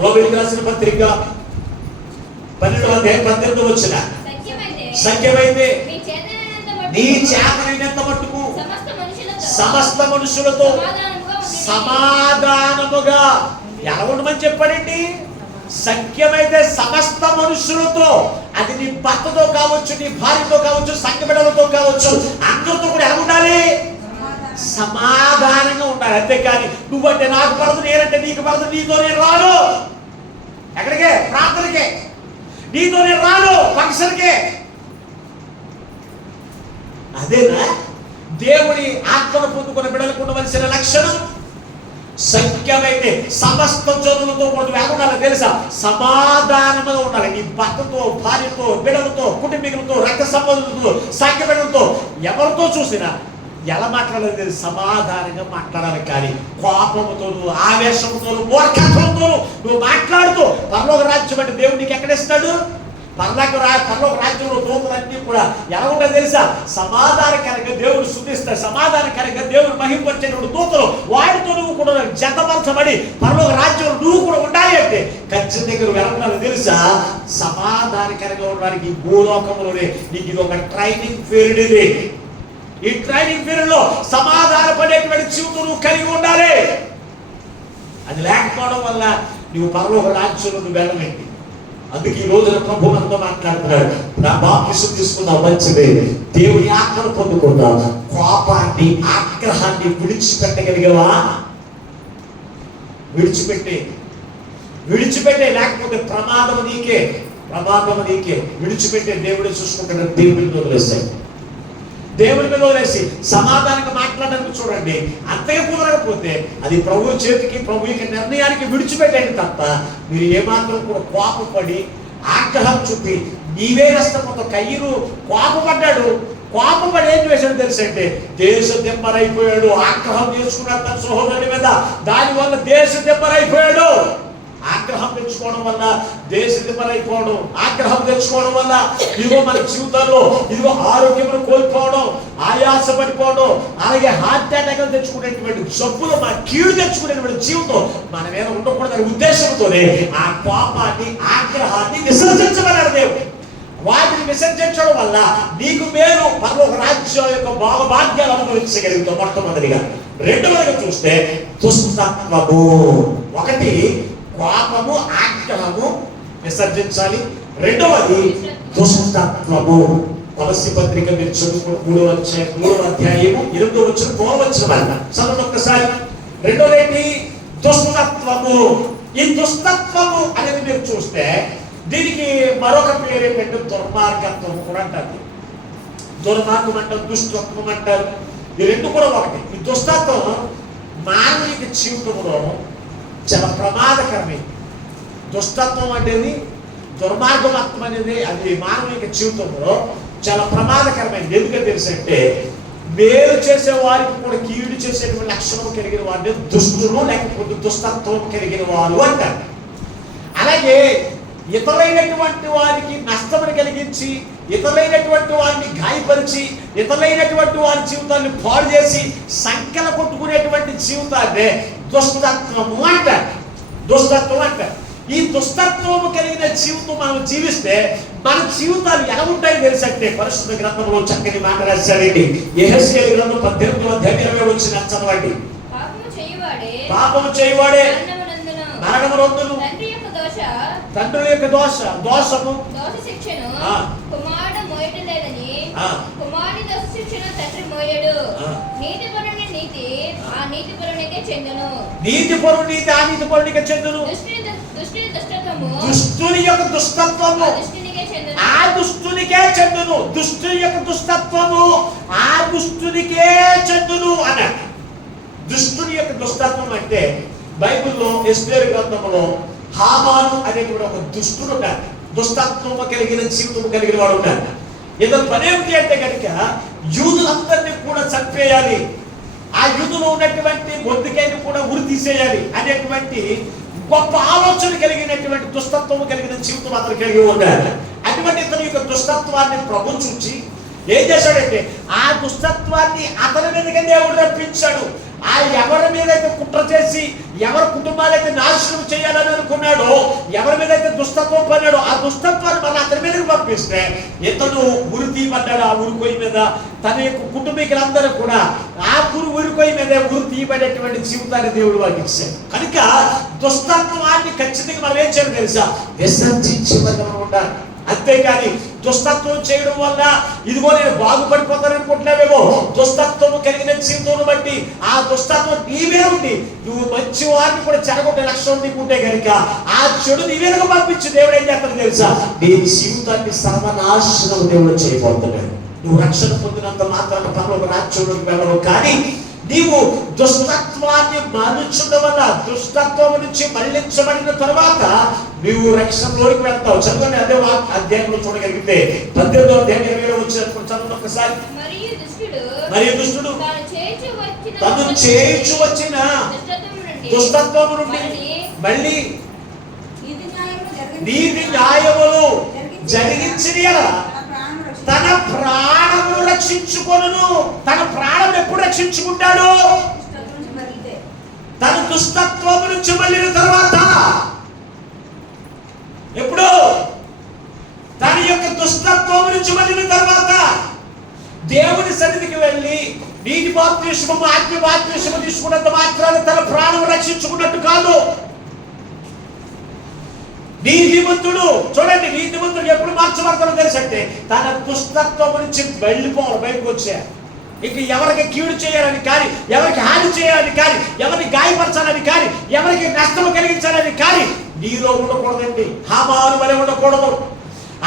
రోమీయులకు రాసిన పత్రిక 12వ అధ్యాయం 18వ వచనం, సత్యమైతే నీ చేతనైనంత మట్టుకు సమస్త మనుషులతో సమాధానముగా ఎలా ఉండమని చెప్పాడండి. సఖ్యమైతే సమస్త మనుషులతో, అది నీ భర్తతో కావచ్చు, నీ భార్యతో కావచ్చు, సంఘ బిడ్డలతో కావచ్చు, అందరితో కూడా ఎలా ఉండాలి? సమాధానంగా ఉండాలి. అంతేకాని నువ్వంటే నాకు పడదు, నేనంటే నీకు పడదు, నీతో నేను రాను ఎక్కడికే, ప్రార్థనకే, నీతో నేను రాను ఫంక్షన్కే. అదేనా దేవుడి ఆత్మను పొందుకున్న బిడ్డలకు ఉండవలసిన లక్షణం? సఖ్యమైతే సమస్త జనులతో కూడా ఉండాలి తెలుసా? సమాధానంగా ఉండాలి. నీ భర్తతో, భార్యతో, బిడ్డలతో, కుటుంబీకులతో, రక్త సంబంధులతో, సంఖ్య బిడ్డలతో, ఎవరితో చూసినా ఎలా మాట్లాడాలి తెలుసు? సమాధానంగా మాట్లాడాలి. కానీ కోపముతోను, ఆవేశంతోను, మూర్ఖత్వంతోను నువ్వు మాట్లాడుతూ పరలోక రాజ్యం అంటే దేవుడు నీకు ఎక్కడిస్తాడు? పరలోక రాజ్యంలో దూతలన్నీ కూడా ఎలా ఉంటాయో తెలుసా? సమాధానకరంగా దేవుడు స్తుతిస్తాడు, సమాధానకరంగా దేవుడు మహింపరిచేటువంటి దూతలు, వాడితో నువ్వు కూడా జతపరచబడి పరలోక రాజ్యంలో నువ్వు కూడా ఉండాలి. అంటే ఖచ్చితంగా నువ్వు ఎలా ఉండాలో తెలుసా? సమాధానకరంగా ఉండడానికి భూలోకంలోనే నీకు ఇది ఒక ట్రైనింగ్ పీరియడ్. ఇది ఈ ట్రైనింగ్ పీరియడ్ లో సమాధాన పడేటువంటి జీవితం నువ్వు కలిగి ఉండాలి. అది లేకపోవడం వల్ల నువ్వు పరలోక రాజ్యంలో నువ్వు వెళ్ళవేంటి? అందుకే ఈ రోజున ప్రభు మనతో మాట్లాడుతున్నాడు. నా బాప్తిసం తీసుకున్నావు మంచిదే, దేవుని ఆత్మను పొందుకున్నా, కోపాన్ని, ఆగ్రహాన్ని విడిచిపెట్టగలిగవా? విడిచిపెట్టే లేకపోతే ప్రమాదం నీకే. విడిచిపెట్టే దేవుడే చూసుకుంటాడు. దేవుడి మీద వదిలేసి సమాధానంగా మాట్లాడడానికి చూడండి. అంతే కుదరకపోతే అది ప్రభు చేతికి, ప్రభు యొక్క నిర్ణయానికి విడిచిపెట్టండి తప్ప మీరు ఏమాత్రం కూడా కోపపడి ఆగ్రహం చూపి నీవే నష్టపోతా. కయ్యను కోపపడి ఏం చేశాడు తెలుసంటే దేశ దెబ్బరైపోయాడు. ఆగ్రహం చేసుకున్నాడు తన సహోదరుడి మీద, దానివల్ల దేశ దెబ్బరైపోయాడు. ఆగ్రహం తెచ్చుకోవడం వల్ల దేశ దిమ్మరైపోవడం, ఆగ్రహం తెచ్చుకోవడం వల్ల ఇదిగో మన జీవితాల్లో ఇదిగో ఆరోగ్యం కోల్పోవడం, ఆయాస పడిపోవడం, అలాగే హార్ట్ అటాక్ తెచ్చుకునేటువంటి జబ్బులు, మన కీడు తెచ్చుకునేటువంటి జీవితం మన మీద ఉండకూడదనే ఉద్దేశంతోనే ఆ కోపాన్ని, ఆగ్రహాన్ని విసర్జించమన్నాడు దేవుడు. వాటిని విసర్జించడం వల్ల నీకు మేలు, పరలోక రాజ్యం యొక్క భాగ్యాలు అనుభవించగలుగుతాం. మొట్టమొదటిగా. రెండవదిగా చూస్తే దుష్టత్వము. ఒకటి కోపము, ఆగ్రహము విసర్జించాలి. రెండవది దుష్టత్వము. కొలస్సీ పత్రిక మీరు చదువుకున్న 3వ అధ్యాయము 8వ వచనం 9వ వచనం చదవండి ఒక్కసారి. రెండవది దుష్టత్వము. ఈ దుష్టత్వము అనేది మీరు చూస్తే దీనికి మరొక పేరు ఏంటంటే దుర్మార్గత్వం కూడా అంటారు. దుర్మార్గం అంటారు, దుష్టత్వం అంటారు. ఈ రెండు కూడా ఒకటి. ఈ దుష్టత్వం మానవిక జీవితంలో చాలా ప్రమాదకరమైంది. దుష్టత్వం అనేది, దుర్మార్గమత్వం అనేది అది మానవిక జీవితంలో చాలా ప్రమాదకరమైనది. ఎందుకంటే తెలుసంటే మేలు చేసే వారికి కూడా కీడు చేసేటువంటి లక్షణం కలిగిన వారిని దుష్టులు, లేకపోతే దుష్టత్వం కలిగిన వారు అంటారు. అలాగే ఇతరులైనటువంటి వారికి నష్టమును కలిగించి, ఇతరులైనటువంటి వారిని గాయపరిచి, ఇతరులైనటువంటి వారి జీవితాన్ని పాడు చేసి సంఖ్యల కొట్టుకునేటువంటి జీవితాన్ని దుష్టత్వము అంటారు. ఈ దుష్టత్వము కలిగిన జీవితం మనం జీవిస్తే మన జీవితాలు ఎలా ఉంటాయో తెలుసంటే పరిశుద్ధ గ్రంథంలో చక్కని మాట రాశాడండి. యెహెజ్కేలు గ్రంథం 18వ అధ్యాయం 20వ వచనం చదవండి. పాపము చేయువాడే మరణమునందును, తండ్రి యొక్క దోషము శిక్షను కుమారుడు మోయటలేదని కుమారుని దోష శిక్షను తండ్రి మోయడు. నీతిపరుని నీతి ఆ నీతిపరునికే చెందును. నీతిపరుని నీతి ఆ నీతిపరునికే చెందును. దుష్టుని యొక్క దుష్టత్వము ఆ దుష్టునికే చెందును. దుష్టుని యొక్క దుష్టత్వము ఆ దుష్టునికే చెందును అన్నాడు. దుష్టుని యొక్క దుష్టత్వం అంటే బైబిల్లో ఎస్తేరు గ్రంథంలో హామాను అనేటువంటి ఒక దుష్టుడు ఉన్నాడు. దుష్టత్వము కలిగిన జీవితం కలిగిన వాడు ఉన్నాడు. ఇతను పనేమిటి అంటే కనుక యూదులందరినీ కూడా చంపేయాలి, ఆ యూదులో ఉన్నటువంటి బొద్దుకైని కూడా ఉరి తీసేయాలి అనేటువంటి గొప్ప ఆలోచన కలిగినటువంటి దుష్టత్వము కలిగిన జీవితం అతను కలిగి ఉన్నాడు. అటువంటి ఇతని యొక్క దుష్టత్వాన్ని ప్రభు చూచి ఏం చేశాడంటే ఆ దుష్టత్వాన్ని అతని మీదకి దేవుడు రప్పించాడు. ఆ ఎవరి మీదైతే కుట్ర చేసి ఎవరి కుటుంబాలైతే నాశనం చేయాలని అనుకున్నాడో, ఎవరి మీదైతే దుష్టత్వం పన్నాడో ఆ దుష్టత్వాన్ని మళ్ళీ అతని మీదకి పంపిస్తే ఇతను ఉరి తీయబడ్డాడు. ఆ ఉరికొయ్యి మీద తన యొక్క కుటుంబీకులందరూ కూడా ఆ ఉరికొయ్యి మీద ఉరి తీయబడేటువంటి జీవితాన్ని దేవుడు వారికి ఇచ్చాడు. కనుక దుష్టత్వాన్ని ఖచ్చితంగా మనం ఏం చేయాలి తెలుసా? విసర్జించి ఉండాలి. అంతేకాని దుష్టత్వం చేయడం వల్ల ఇదిగో నేను బాగుపడిపోతాను అనుకుంటున్నావేమో. దుష్టత్వం కలిగిన జీవితం బట్టి ఆ దుష్టత్వం నీవే ఉంది. నువ్వు మంచి వారిని కూడా చెడగొట్టే లక్ష్యం నీకుంటే కనుక ఆ చెడు నీ మీదకు పంపించి దేవుడు ఏం చేస్తాడు తెలుసా? నీ జీవితాన్ని సర్వనాశనం దేవుడు చేయబోతున్నాడు. నువ్వు రక్షణ పొందినంత మాత్రాన పరలోక రాజ్యంలోకి వెళ్ళవు. కానీ నీవు దుష్టత్వాన్ని మానుచుండడం వల్ల, దుష్టత్వం నుంచి మళ్లించబడిన తర్వాత నీవు రక్షణలోకి వెళ్తావు. చదవండి, అదే అధ్యాయంలో చూడగలిగితే 18వ అధ్యాయం 20లో వచ్చినప్పుడు చదవండి ఒకసారి. మరియు దుష్టుడు తను చేయించు వచ్చిన దుష్టత్వము నుండి మళ్ళీ నీతి న్యాయములు జరిగించిన తన ప్రాణమును రక్షించుకొనును. తన ప్రాణం ఎప్పుడు రక్షించుకుంటాడు? తన దుష్టత్వము నుంచి మళ్ళిన తర్వాత. ఎప్పుడు? తన యొక్క దుష్టత్వము నుంచి మళ్ళిన తర్వాత దేవుని సన్నిధికి వెళ్ళి నీటి బాప్తిస్మము ఆత్మ బాప్తిస్మము తీసుకున్నంత మాత్రాన తన ప్రాణం రక్షించుకున్నట్టు కాదు. నీతిమంతుడు చూడండి, నీతిమంతుడు ఎప్పుడు మార్చబడతాడో తెలుసంటే తన దుష్టత్వం నుంచి వెళ్ళిపోవాలి, బయటకు వచ్చే. ఇక ఎవరికి కీడు చేయాలని కానీ, ఎవరికి హాని చేయాలని కానీ, ఎవరిని గాయపరచాలని కానీ, ఎవరికి నష్టం కలిగించాలని కానీ నీలో ఉండకూడదండి. హామాను వలె ఉండకూడదు.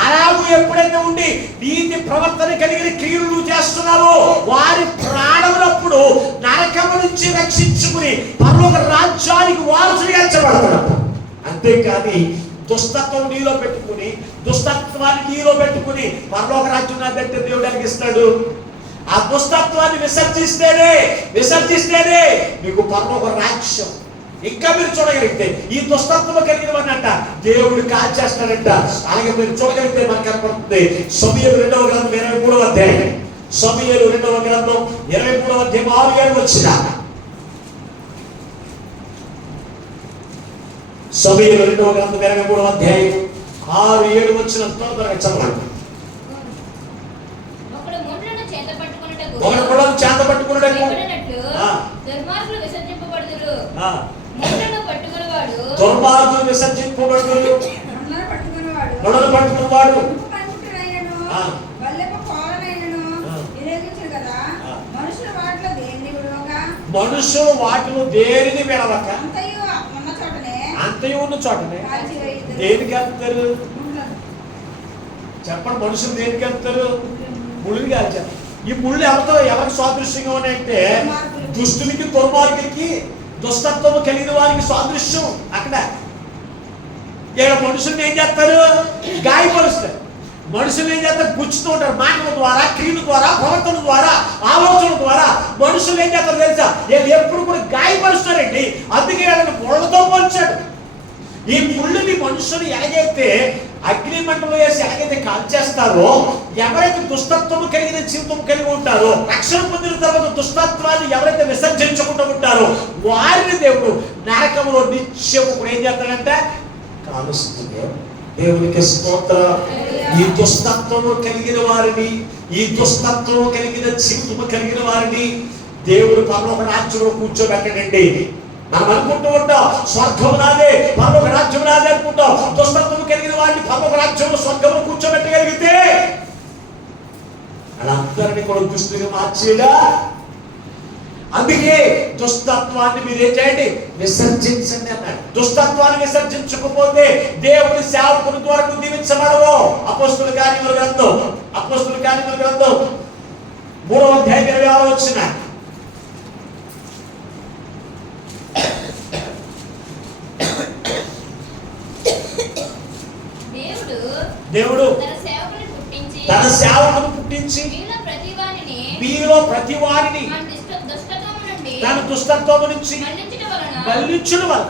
అలాగూ ఎప్పుడైతే ఉండి నీతి ప్రవర్తన కలిగిన క్రియలు చేస్తున్నావో వారి ప్రాణమునప్పుడు నరకము నుంచి రక్షించుకుని పరలోక రాజ్యానికి వారసులు ఎంచబడతాడు. అంతేకాని దుష్టత్వం నీలో పెట్టుకుని, దుష్టత్వాన్ని నీలో పెట్టుకుని పరలోక రాజ్యం నాదంటే దేవుడు అనిపిస్తాడు. ఆ దుష్టత్వాన్ని విసర్జిస్తేనే మీకు పరలోక రాజ్యం. ఇంకా మీరు చూడగలిగితే ఈ దుష్టత్వం కలిగిన వాడినంట దేవుడు కాల్చేస్తాడంట. అలాగే మీరు చూడగలిగితే మనకు కనపడుతుంది సమూయేలు 2వ గ్రంథం 23వ అధ్యాయం. సమూయేలు 2వ గ్రంథం 23వ అధ్యాయం 6-7 వచ్చిన. సమూయేలు 2వ గ్రంథం 23వ అధ్యాయం 6-7 వచ్చిన త్వరగా చదవండి. ఒకడు ముళ్ళను చేత పట్టుకొనుటకు దుర్మార్గులు విసర్జింపబడుదురు. దుర్మార్గులు విసర్జింపబడుదురు. నొడలు పట్టుకున్నవాడు మనుషులు వాటిలో దేనిని విడవక అంతయు ఉన్న చోటనే దేనికి వెళ్తారు చెప్పండి? మనుషులు దేనికి వెళ్తారు? ముళ్ళుని కాల్చారు. ఈ ముళ్ళు ఎవరికి సాదృశ్యంగా ఉన్నాయంటే దుష్టునికి, దుర్మార్గులకి, దుష్టత్వము కలిగిన వారికి సాదృశ్యం. అక్కడ మనుషుల్ని ఏం చేస్తారు? గాయపరుస్తారు. మనుషులు ఏం చేస్తారు? గుచ్చుతూ ఉంటారు. మాటల ద్వారా, క్రియల ద్వారా, ప్రవర్తన ద్వారా, ఆలోచన ద్వారా మనుషులు ఏం చేస్తారు తెలుసా? ఎప్పుడు కూడా గాయపరుస్తారండి. అందుకే వాళ్ళని ముళ్ళతో పోల్చాడు. ఈ ముళ్ళుని మనుషులు ఎలాగైతే అగ్ని మంటలో వేసి ఎలాగైతే కాల్చేస్తారో, ఎవరైతే దుష్టత్వము కలిగిన జీవితం కలిగి ఉంటారో, రక్షణ పొందిన తర్వాత దుష్టత్వాన్ని ఎవరైతే విసర్జించకుండా ఉంటారో వారిని దేవుడు నరకంలో నిత్యము కూడా ఏం చేస్తాడంటే కాలుస్తుంది. దేవునికి స్తోత్రం. ఈ దుష్టత్వము కలిగిన వారిని, ఈ దుష్టత్వము కలిగిన జీవితము కలిగిన వారిని దేవుడు పరలోక రాజ్యంలో కూర్చోబెట్టడండి. మనం అనుకుంటూ ఉంటాం స్వర్గం నాదే, పరలోక రాజ్యం నాదే అనుకుంటాం. దుష్టత్వం కలిగిన వాడిని పరలోక రాజ్యంలో స్వర్గంలో కూర్చోబెట్టగలిగితే వాళ్ళందరినీ కూడా దుష్టుగా మార్చేదా? అందుకే దుష్టత్వాన్ని మీరు ఏం చేయండి? విసర్జించండి అన్నాడు. దుష్టత్వాన్ని విసర్జించకపోతే దేవుడి సేవకుల ద్వారా దీవించబడవు. అపోస్తుల కార్యముల గ్రంథం 3వ అధ్యాయం 26 వచ్చిన. దేవుడు తన సేవకుని పుట్టించి మీలో ప్రతి వారిని తన దుష్టత్వము నుంచి మళ్ళించుట వలన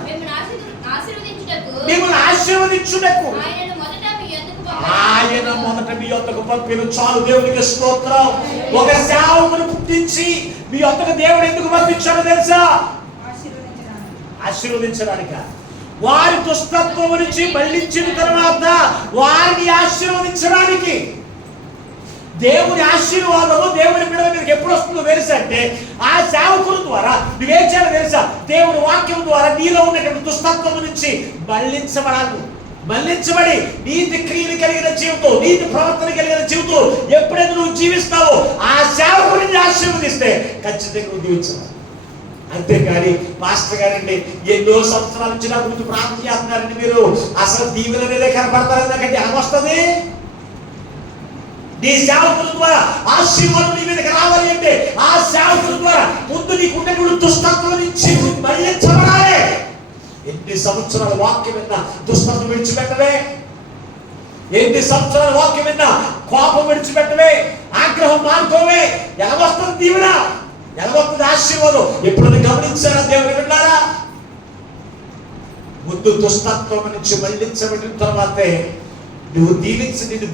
మిమ్మల్ని ఆశీర్వదించుటకు ఆయన మొదట మీ యొద్దకు పంపిన చాలు. దేవునికి స్తోత్రం. ఒక సేవకుని పుట్టించి మీ యొద్దకు దేవుడు ఎందుకు పంపించాడో తెలుసా? ఆశీర్వదించడానిక. వారి దుష్టత్వం నుంచి మళ్ళించిన తర్వాత వారిని ఆశీర్వదించడానికి. దేవుని ఆశీర్వాదము దేవుని బిడ్డల మీదకి ఎప్పుడు వస్తుందో తెలుసా అంటే, ఆ సేవకుల ద్వారా నువ్వేం చేయాలో తెలుసా? దేవుని వాక్యం ద్వారా నీలో ఉన్నటువంటి దుష్టత్వం నుంచి మళ్ళించబడి నీతి క్రియలు కలిగిన జీవితం, నీతి ప్రవర్తన కలిగిన జీవితం ఎప్పుడైతే నువ్వు జీవిస్తావో ఆ సేవకుడిని ఆశీర్వదిస్తే ఖచ్చితంగా నువ్వు జీవించాలి. అంతేకాని మాస్టర్ గారండి ఎన్నో సంవత్సరాల నుంచి నా గురించి ప్రార్థన చేస్తున్నారండి, మీరు అసలు దీవెన అనేదే కనపడతారు ఎందుకంటే ఏమొస్తుంది? నీ సేవకుల ద్వారా ఆశీర్వాదం నీ మీదకి రావాలి అంటే ఆ సేవకుల ద్వారా ముందు నీకున్నటువంటి దుష్టత్వం నుంచి మళ్ళించబడాలి. ఎన్ని సంవత్సరాల వాక్యం విన్నా దుష్టత్వం విడిచిపెట్టవే, ఎన్ని సంవత్సరాల వాక్యం విన్నా కోపం విడిచిపెట్టవే, ఆగ్రహం మానుకోవే. ఎలా వస్తుంది దీవెన? ఎలా వస్తుంది ఆశీర్వాదం? ఎప్పుడైనా గమనించారా దేవుని విన్నారా? ముందు దుష్టత్వం నుంచి మళ్ళించబడిన తర్వాతే నిన్ను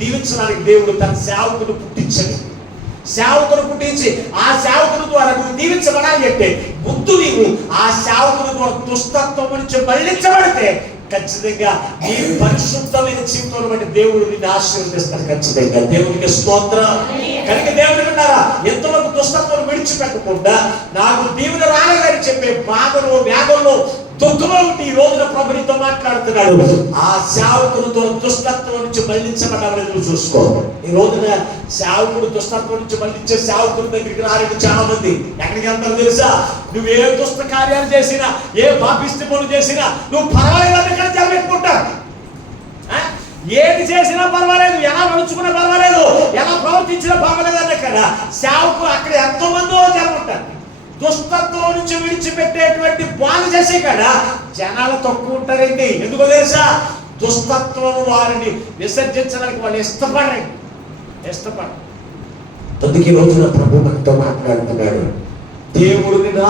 దీవించడానికి దేవుడు తన సేవకుడు పుట్టించాడు. సేవకుడు పుట్టించి ఆ సేవకుడు ద్వారా నువ్వు దీవించబడాలి అంటే ముందు నీవు ఆ సేవకుడు ద్వారా దుష్టత్వం నుంచి మళ్ళించబడితే ఖచ్చితంగా నీ పరిశుద్ధమైన జీవితంలో బట్టి దేవుడు నిన్ను ఆశీర్వదిస్తాడు ఖచ్చితంగా. దేవునికి స్తోత్రం. కనుక దేవుడు విన్నారా, ఎంతవరకు దుష్టత్వం విడిచిపెట్టకుండా నాకు దీవెన రాలేదని చెప్పే బాధలో వ్యాధుల్లో దుఃఖంలో ఉండి ఈ రోజున ప్రభు నీతో మాట్లాడుతున్నాడు. ఆ సేవకుడు దుష్టత్వం నుంచి మళ్ళించబడాలని నువ్వు చూసుకో. ఈ రోజున సేవకుడు దుష్టత్వం నుంచి మళ్ళించే సేవకుడి దగ్గరికి రాలేదు చాలా మంది. ఎక్కడికి వెళ్తారో తెలుసా? నువ్వు ఏ దుష్ట కార్యాలు చేసినా, ఏ పాపిష్టి పనులు చేసినా నువ్వు పర్వాలేదని ఇక్కడ జరగబెట్టుకుంటారు. ఏది చేసినా పర్వాలేదు, ఎలా నడుచుకున్నా పర్వాలేదు, ఎలా ప్రవర్తించినా పర్వాలేదు అన్న కదా సేవకులు అక్కడ ఎంతో మందో జరుగుంటారు. దుష్టత్వం నుంచి విడిచిపెట్టేటువంటి బాధ చేసే కదా జనాలు తక్కువ ఉంటారండి. ఎందుకో తెలుసా? దుష్టత్వం వారిని విసర్జించడానికి వాళ్ళు ఇష్టపడరు. అందుకే రోజున ప్రభు మనతో మాట్లాడుతున్నాడు. దేవుడిని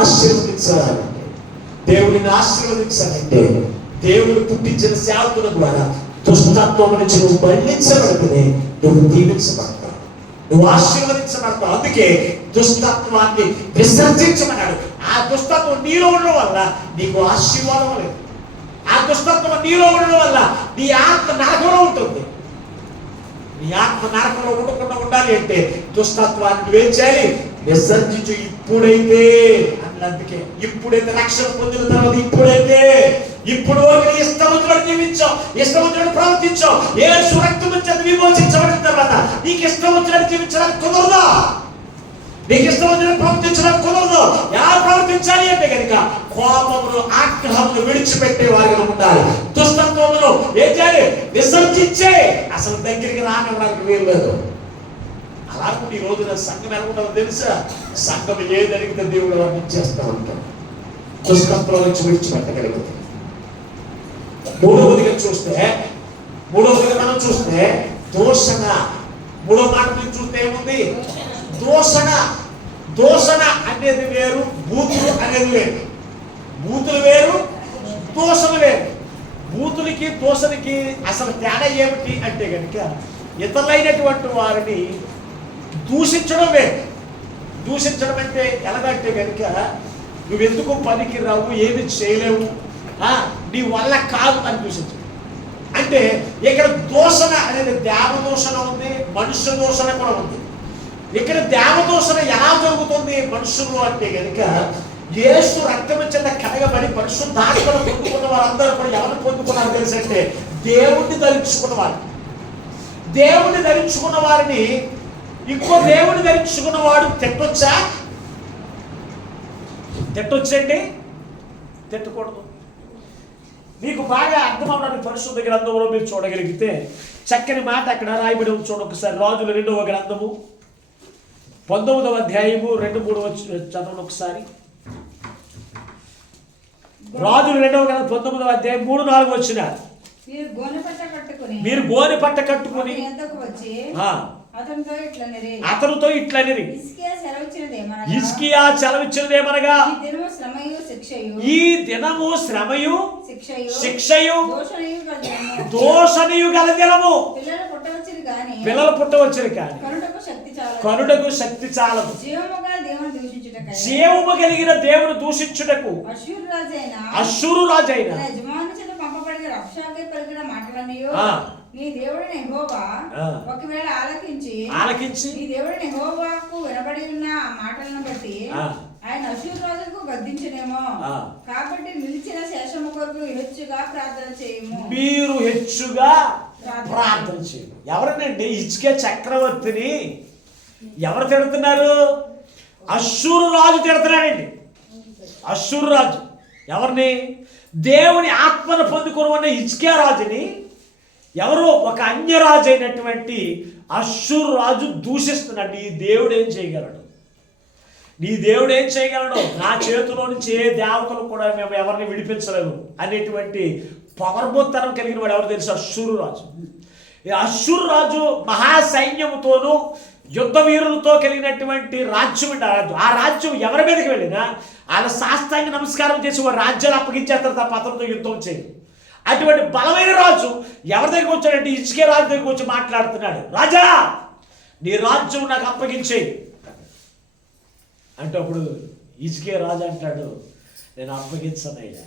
ఆశీర్వదించాలంటే దేవుడు పుట్టించిన సేవకుల ద్వారా దుష్టత్వం నుంచి నువ్వు మళ్ళించబడితే నువ్వు దీవించబడతావు, నువ్వు ఆశీర్వదించబడతావు. అందుకే దుష్టత్వాన్ని విసర్జించమన్నాడు. ఆ దుష్టత్వం నీలో ఉండడం వల్ల నీకు ఆశీర్వాదం లేదు. ఆ దుష్టత్వం నీలో ఉండడం వల్ల నీ ఆత్మ నరకంలో ఉంటుంది. నీ ఆత్మ నరకంలో ఉండకుండా ఉండాలి అంటే దుష్టత్వాన్ని నువ్వేం చేయాలి? విసర్జించు. ఇప్పుడైతే అందుకే ఇప్పుడైతే రక్షణ పొందిన తర్వాత ఇప్పుడు ఇష్టవంతుడు జీవించావు, ఇష్టవంతుడు ప్రవర్తించావు, ఏ సురక్తం నుంచి విమోచించబడిన తర్వాత నీకు ఇష్టవంతుడు జీవించడానికి కుదరదు, నీకు ఇష్టవంతుడు ప్రవర్తించడానికి కుదరదు. ఎలా ప్రవర్తించాలి అంటే కనుక కోపమును ఆగ్రహమును విడిచిపెట్టే వారిగా ఉండాలి. దుష్టత్వమును ఏం చేయాలి? విసర్జించే అసలు దగ్గరికి రానివ్వడానికి వీలు లేదు. అలాగే ఈ రోజున సంఘం ఎలా ఉంటుందో తెలుసా? సంఘం ఏది అడిగితే దేవుడు వారిని ఇచ్చేస్తూ ఉంటాడు. దుష్టత్వం నుంచి విడిచిపెట్టగలుగుతాం. మూడవదిగా మనం చూస్తే దూషణ. మూడో మాట మీరు చూస్తే ఏముంది? దూషణ అనేది వేరు, బూతులు అనేది వేరు. బూతులు వేరు, దూషణ వేరు. బూతులకి దూషణకి అసలు తేడా ఏమిటి అంటే కనుక ఇతరులైనటువంటి వారిని దూషించడం వేరు. దూషించడం అంటే ఎలాగంటే కనుక నువ్వెందుకు పనికి రావు, ఏమి చేయలేవు, నీ వల్ల కాదు అని దూషించడం. అంటే ఇక్కడ దూషణ అనేది దేవదూషణ ఉంది, మనుష్య దూషణ కూడా ఉంది. ఇక్కడ దేవదూషణ ఎలా జరుగుతుంది మనుషులు అంటే కనుక యేసు రక్తం చెంత కడగబడి పరిశుద్ధాత్మను పొందుకున్న వారందరూ కూడా ఎవరు పొందుకున్నారు తెలుసంటే దేవుణ్ణి ధరించుకున్నవారు. దేవుణ్ణి ధరించుకున్న వారిని ఇంకో దేవుని ధరించుకున్నవాడు తిట్టొచ్చండి? తిట్టకూడదు. మీకు బాగా అర్థం అవడానికి పరిశుద్ధ గ్రంథంలో మీరు చూడగలిగితే చక్కని మాట అక్కడ రాయబడి చూడండి ఒకసారి. రాజుల 2వ గ్రంథము 19వ అధ్యాయము 2-3 చదవండి ఒకసారి. రాజుల 2వ గ్రంథం 19వ అధ్యాయం 3-4 వచ్చిన మీరు గోనె పట్ట కట్టుకుని అతనితో ఇట్లనిరి, హిజ్కియా సెలవిచ్చినదేమనగా ఈ దినము శ్రమయు శిక్షయు దోషణయు గల దినము. పిల్లలు పుట్టవచ్చును కానీ కనుటకు శక్తి చాలదు. జీవము కలిగిన దేవుని దూషించుటకు అష్షూరు రాజైన నీ దేవుడిని యెహోవా ఒకవేళ ఆలకించి నీ దేవుడిని యెహోవాకు వినబడి ఉన్న ఆ మాటలను బట్టి ఆయన అష్షూరు రాజుకు గద్దించనేమో. కాబట్టి నిలిచిన శేషము కొరకు హెచ్చుగా ప్రార్థన చేయము. మీరు హెచ్చుగా ప్రార్థన చేయము. ఎవరనండి? హిజ్కియా చక్రవర్తిని ఎవరు తిడుతున్నారు? అష్షూరు రాజు తిడుతున్నాడండి. అష్షూరు రాజు ఎవరిని? దేవుని ఆత్మను పొందుకున్న హిజ్కియా రాజుని ఎవరో ఒక అన్యరాజు అయినటువంటి అష్షూరు రాజు దూషిస్తున్నాడు. నీ దేవుడు ఏం చేయగలడు? నీ దేవుడు ఏం చేయగలడు? నా చేతిలో నుంచి ఏ దేవతలు కూడా మేము ఎవరిని విడిపించలేము అనేటువంటి పొగర్బోత్తనం కలిగిన వాడు ఎవరు తెలుసు? అష్షూరు రాజు. ఈ అష్షూరు రాజు మహాసైన్యముతోనూ యుద్ధ వీరులతో కలిగినటువంటి రాజ్యం ఉండాలి. ఆ రాజ్యం ఎవరి మీదకి వెళ్ళినా వాళ్ళ శాస్త్రాంగ నమస్కారం చేసి వాడు రాజ్యాలు అప్పగించేస్తారు తప్ప అతనితో యుద్ధం చేయదు. అటువంటి బలమైన రాజు ఎవరి దగ్గరికి వచ్చాడంటే హిజ్కియా రాజు దగ్గరికి వచ్చి మాట్లాడుతున్నాడు. రాజా, నీ రాజ్యం నాకు అప్పగించేయి అంటే అప్పుడు హిజ్కియా రాజు అంటాడు, నేను అప్పగించనయ్యా.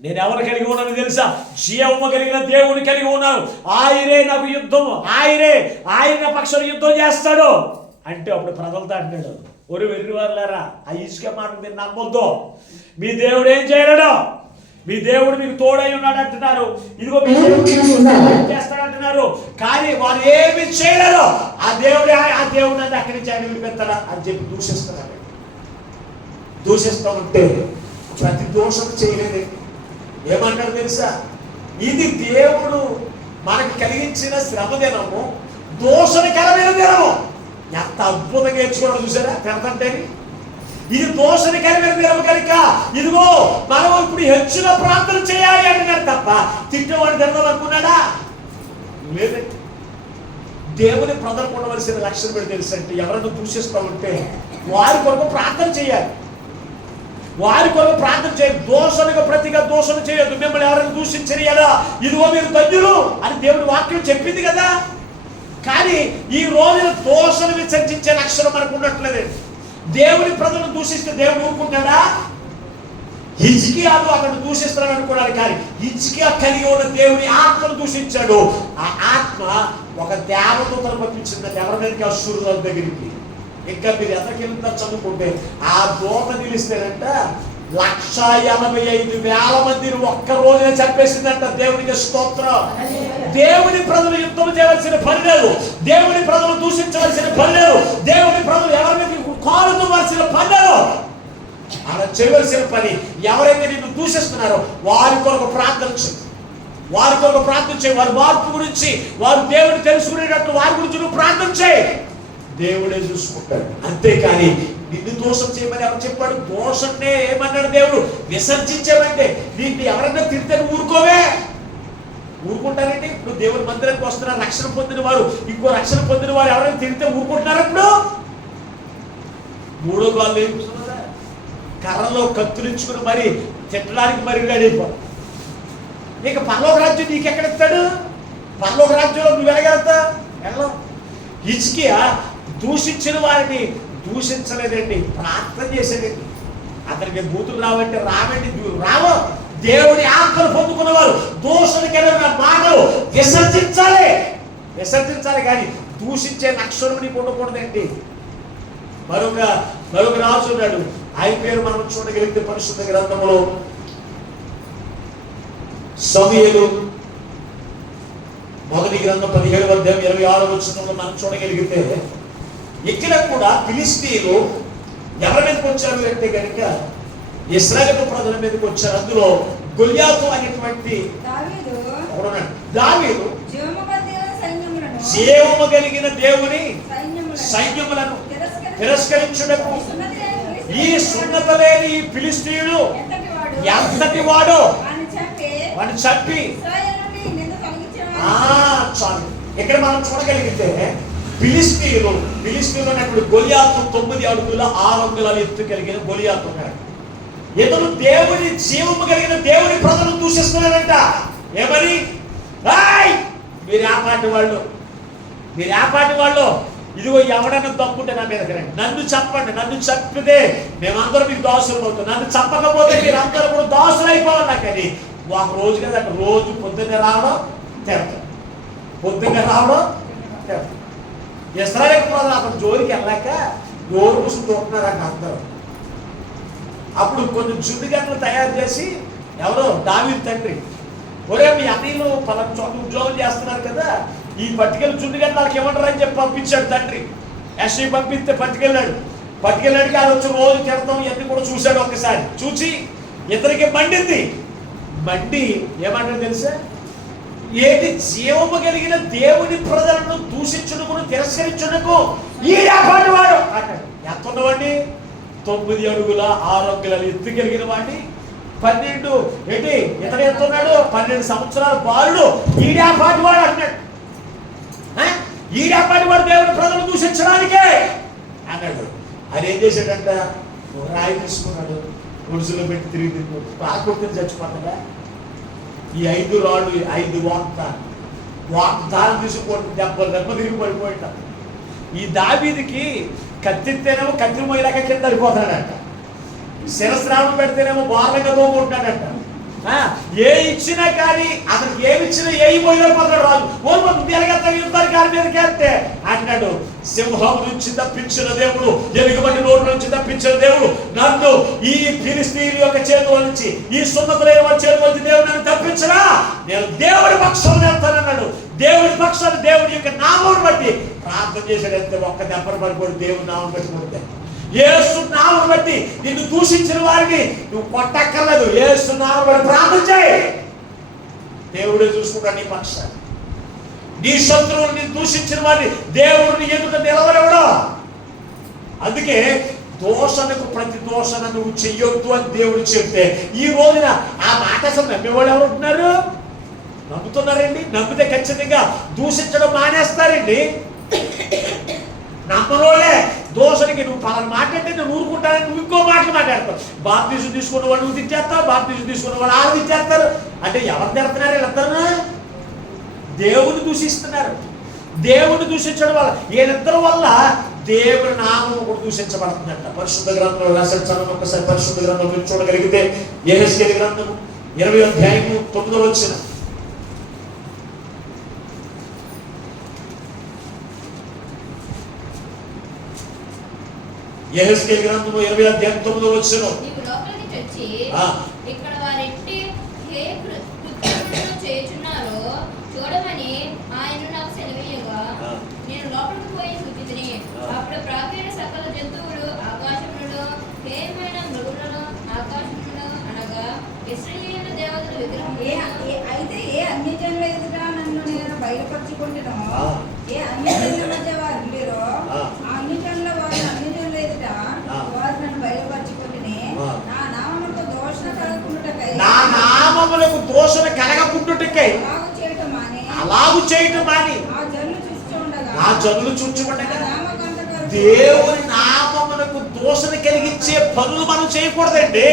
నేను ఎవరు కలిగి ఉన్నాను తెలుసా? జీవము కలిగిన దేవుని కలిగి ఉన్నాను. ఆయనే నాకు యుద్ధము, ఆయన పక్షాన యుద్ధం చేస్తాడు అంటే అప్పుడు ప్రజలతో అంటాడు, ఒరు వెర్రివారులారా, ఆ హిజ్కియా మాట మీరు నమ్మొద్దు. మీ దేవుడు ఏం చేయలేడు. మీ దేవుడు మీకు తోడై ఉన్నాడు అంటున్నారు. ఇదిగో మీ దేవుడు చేస్తాడంటున్నారు. కానీ వారు ఏమి చేయలేరు. ఆ దేవుడు అని అక్కడి నుంచి ఆయన విడిపెడతాడా అని చెప్పి దూషిస్తున్నాడు. దూషిస్తూ ఉంటే ప్రతి దోషం చేయలేదండి. ఏమంటాడు తెలుసా? ఇది దేవుడు మనకు కలిగించిన శ్రమ దినము, దోషణకరమైన దినము. ఎంత అద్భుతంగా నేర్చుకోవడం చూసారా పెడతంటేని. ఇది దోషణకరమైన దినము కనుక ఇదిగో మనం ఇప్పుడు హెచ్చుగా ప్రార్థన చేయాలి అంటున్నాడు తప్ప తిట్టేవాడు దినం అనుకున్నాడా? లేదండి. దేవుని ప్రజలకు ఉండవలసిన లక్షణం పెట్టి తెలుసు అంటే ఎవరైనా దూషిస్తూ ఉంటే వారి కొరకు ప్రార్థన చేయాలి. వారి కొరకు ప్రార్థన చేయాలి. దోషణకు ప్రతిగా దోషణ చేయొద్దు. మిమ్మల్ని ఎవరైనా దూషించరు కదా, ఇదిగో మీరు ధన్యులు అని దేవుడి వాక్యం చెప్పింది కదా. కానీ ఈ రోజున దోషణ విసర్జించే లక్షణం మనకు ఉండట్లేదండి. దేవుని ప్రజలను దూషిస్తే దేవుడు ఊరుకుంటాడా? హిజ్కియాను అతను దూషిస్తున్నాడు అనుకున్నాడు. కానీ హిజ్కియా కలిగి ఉన్న దేవుని ఆత్మను దూషించాడు. ఆ ఆత్మ ఒక దేవదూతను పంపించిందంటే ఎవరి దగ్గరికి? అష్షూరు రాజు దగ్గరికి. ఇంకా మీరు ఎంతకెళ్ళిన చదువుకుంటే ఆ దూత నిలిస్తేనంట 185,000 మందిని ఒక్క రోజునే చంపేసిందంట. దేవునికి స్తోత్రం. దేవుని ప్రజలు యుద్ధం చేయవలసిన పని లేదు. దేవుని ప్రజలు దూషించవలసిన పని లేదు. దేవుని ప్రజలు ఎవరి మీద కాలువలసిన పని లేదు. అలా చేయవలసిన పని ఎవరైతే నిన్ను దూషిస్తున్నారో వారి కొరకు ప్రార్థన చేయి. వారి కొరకు ప్రార్థన చేయి. వారి మార్పు గురించి, వారు దేవుని తెలుసుకునేటట్టు వారి గురించి నువ్వు ప్రార్థన చేయి. దేవుడే చూసుకుంటాడు. అంతేకాని నిన్ను దోషం చేయమని ఎవరు చెప్పాడు? దోషంనే ఏమన్నాడు దేవుడు? విసర్జించామంటే దీన్ని ఎవరన్నా తిడితే ఊరుకోవే. ఊరుకుంటారండి? ఇప్పుడు దేవుని మందిరానికి వస్తున్నారు రక్షణ పొందిన వారు, ఇంకో రక్షణ పొందిన వారు ఎవరైనా తిడితే ఊరుకుంటున్నారు? అప్పుడు మూడో కాళ్ళు ఏమిస్తున్నారా? కర్రలో కత్తులించుకుని మరి తిట్టడానికి మరి గడిపోరు. ఇక పరలోక రాజ్యం నీకెక్కడెత్తాడు? పరలోక రాజ్యంలో నువ్వు వెళ్ళగలుగుతా? వెళ్ళవు. హిజ్కియా దూషించిన వారిని దూషించలేదండి, ప్రార్థన చేసేదండి. అతనికి బూతులు రావంటే రావండి, రావు. దేవుని ఆత్మను పొందుకున్నవారు దోషణకరమైన మాటలు విసర్జించాలి కానీ దూషించే లక్షణం నీకు ఉండకూడదండి. మరొక రాజు ఉన్నాడు. ఆయన పేరు మనం చూడగలిగితే పరిశుద్ధ గ్రంథంలో సమూయేలు మొదటి గ్రంథం 17:26 మనం చూడగలిగితే ఇక్కడ కూడా ఫిలిష్తీయులు ఎవరి మీదకి వచ్చారు అంటే కనుక ఇశ్రాయేలు ప్రజల మీదకి వచ్చారు. అందులో గొల్యాతు అనేటువంటి దావీదు జీవము కలిగిన దేవుని సైన్యములను తిరస్కరించుటకు ఈ సున్నత లేని ఈ ఫిలిష్తీయుడు ఎంతటి వాడో వాడిని చంపి చాలు. ఇక్కడ మనం చూడగలిగితే ఫిలిష్తీయులు అన్నప్పుడు గొలియాతు 9 అడుగుల 6 అంగుళాల ఎత్తు కలిగిన గొలియాతు ఉన్నాడు. ఇతను జీవము కలిగిన దేవుని ప్రజలను దూషిస్తున్నాడంట. ఏమని? మీరు ఆ పార్టీ వాళ్ళు, మీరు ఆ పార్టీ వాళ్ళు, ఇదిగో ఎవడన్నా తప్పుంటే నా మీదకి రండి, నన్ను చెప్పండి, నన్ను చంపితే మేమందరం మీకు దాసులు అవుతాం, నన్ను చంపకపోతే మీరు అందరూ కూడా దాసులు అయిపోవాలి. నాకని ఒక రోజు కదా, రోజు పొద్దున్నే రావడం తిడతాం, పొద్దున్నే రావడం తిడతాం. ఇశ్రాయేలు ప్రజలు అక్కడ జోలికి వెళ్ళాక నోరు కూర్చుని చూస్తున్నారు అక్కడ అందరూ. అప్పుడు కొన్ని జుండుగట్లు తయారు చేసి, ఎవరో దావీదు తండ్రి, ఒరే మీ అన్నీలు పలానా చోట ఉద్యోగం చేస్తున్నారు కదా, ఈ పట్టుకెళ్ళి జుండుగట్టు వాళ్ళకి ఇవ్వంటారు అని చెప్పి పంపించాడు తండ్రి. ఎస్ఐ పంపిస్తే పట్టుకెళ్ళాడు కాదు, వచ్చి రోజు తిడతాం ఇవన్నీ కూడా చూశాడు. ఒక్కసారి చూసి ఇతనికి మండింది, మండి ఏమంటాడు తెలుసా, ఏది జీవము కలిగిన దేవుని ప్రజలను దూషించుటకు తిరస్కరించుటకు ఈడేపాటి వాడు అంటాడు. ఎంత ఉన్నవాడిని, 9 అడుగుల 6 అంగుళాల ఎత్తు కలిగిన వాడిని, 12 ఏంటి ఇతను ఎంత ఉన్నాడు, 12 సంవత్సరాల బాలుడు, ఈడేపాటి వాడు అంటాడు. ఈడేపాటి వాడు దేవుని ప్రజలను దూషించడానికే అన్నాడు. ఆయన ఏం చేశాడంట, రాయి తీసుకున్నాడు, గుడిసెలో పెట్టి తిరిగి ఆకుని చచ్చిపోతాడా. ఈ 5 రాళ్ళు, 5 వాగ్దానం తీసుకుపోయి దెబ్బ తిరిగి పడిపోయింట. ఈ దావీదుకి కత్తితేనేమో కత్తి మొయ్యలాగా కింద పడిపోతాడంట, శిరస్రావం పెడితేనేమో బార్లంగా తోముకుంటాడంట. ఏ ఇచ్చినా కానీ అతనికి ఏమి ఇచ్చినా ఏ పోయిపోతాడు రాజు. యుద్ధానికి కాని మీదకి వెళ్తే అంటాడు, సింహం నుంచి తప్పించిన దేవుడు, ఎలుగుబంటి నోటి నుంచి తప్పించిన దేవుడు నన్ను ఈ ఫిలిస్తీయుల యొక్క చేతుల నుంచి, ఈ సున్నతులైన వారి చేతుల నుంచి దేవుడు నన్ను తప్పించరా, నేను దేవుడి పక్షాన్ని వెళ్తానన్నాడు. దేవుడి పక్షాన్ని దేవుడి యొక్క నామం బట్టి ప్రార్థన చేశాడంతే. ఒక్క దెబ్బను పడిపోయి దేవుడి నామం పెట్టుకుంటే, యేసు నామం బట్టి నిన్ను దూషించిన వారిని నువ్వు కొట్టక్కర్లేదు, యేసు నామం బట్టి ప్రార్థన చేయి, దేవుడే చూసుకుంటా నీ పక్షాన్ని. నీ శత్రువుని దూషించిన వారిని దేవుడిని ఎదుట నిలవలేవడా. అందుకే దోషణకు ప్రతి దోషణ నువ్వు చెయ్యొద్దు అని దేవుడు చెప్తే, ఈ రోజున ఆ మాట అసలు నమ్మేవాళ్ళు ఎవరు ఉంటున్నారు? నమ్ముతున్నారండి. నమ్మితే ఖచ్చితంగా దూషించడం మానేస్తారండి. నమ్మరోలే దోషనికి నువ్వు పలానా మాట అంటే నువ్వు ఊరుకుంటానని నువ్వు ఇంకో మాటలు మాట్లాడతావు. బాప్తిజం తీసుకున్న వాళ్ళు నువ్వు తిట్టేస్తావు, బాప్తిజం తీసుకున్న వాళ్ళు వాళ్ళు తిట్టేస్తారు. అంటే ఎవరు తిడుతున్నారు వీళ్ళిద్దరు? దేవుని దూషిస్తున్నారు. దేవుని దూషించడం వల్ల, వీళ్ళిద్దరి వల్ల దేవుని నామం కూడా దూషించబడుతుందంట. పరిశుద్ధ గ్రంథంలో రాశాడు, చదవండి ఒకసారి. పరిశుద్ధ గ్రంథం మీరు చూడగలిగితే యెహెజ్కేలు గ్రంథం 20వ అధ్యాయము 9వ వచనం. యెహెజ్కేలు గ్రంథము 20వ అధ్యాయం 9వ వచనం. నీవు లోపలికి చచ్చి ఇక్కడ వారెట్టి ఏ కృత్యములను చేయుచున్నారో చూడమని ఆయన నాకు సెలవీయగా నేను లోపలికి పోయి చూచితిని. అప్పుడు ప్రాకీణ సకల జంతువులు ఆకాశములలో, హేయమైన మృగులను ఆకాశములలో, అనగా ఇశ్రాయేలు దేవతల విగ్రహం అయితే ఏ అన్యజనుల ఎదుట నన్ను నేను బయలుపరచుకుంటున్నాను, ఏ అన్యజనుల మధ్య వారు ఉండేరో ఆ అన్యజనుల వారు అన్యజనుల ఎదుట వారు నన్ను బయలుపరచుకుంటుని, నా నామమునకు దోషణ కలగకుండుటకై, నా నామమునకు దోషణ కలగకుండుటకై అలాగు చేయటం మాని ఆ జనులు చూచుండగా దేవుని నామమునకు దోషణ కలిగించే పనులు మనం చేయకూడదండి.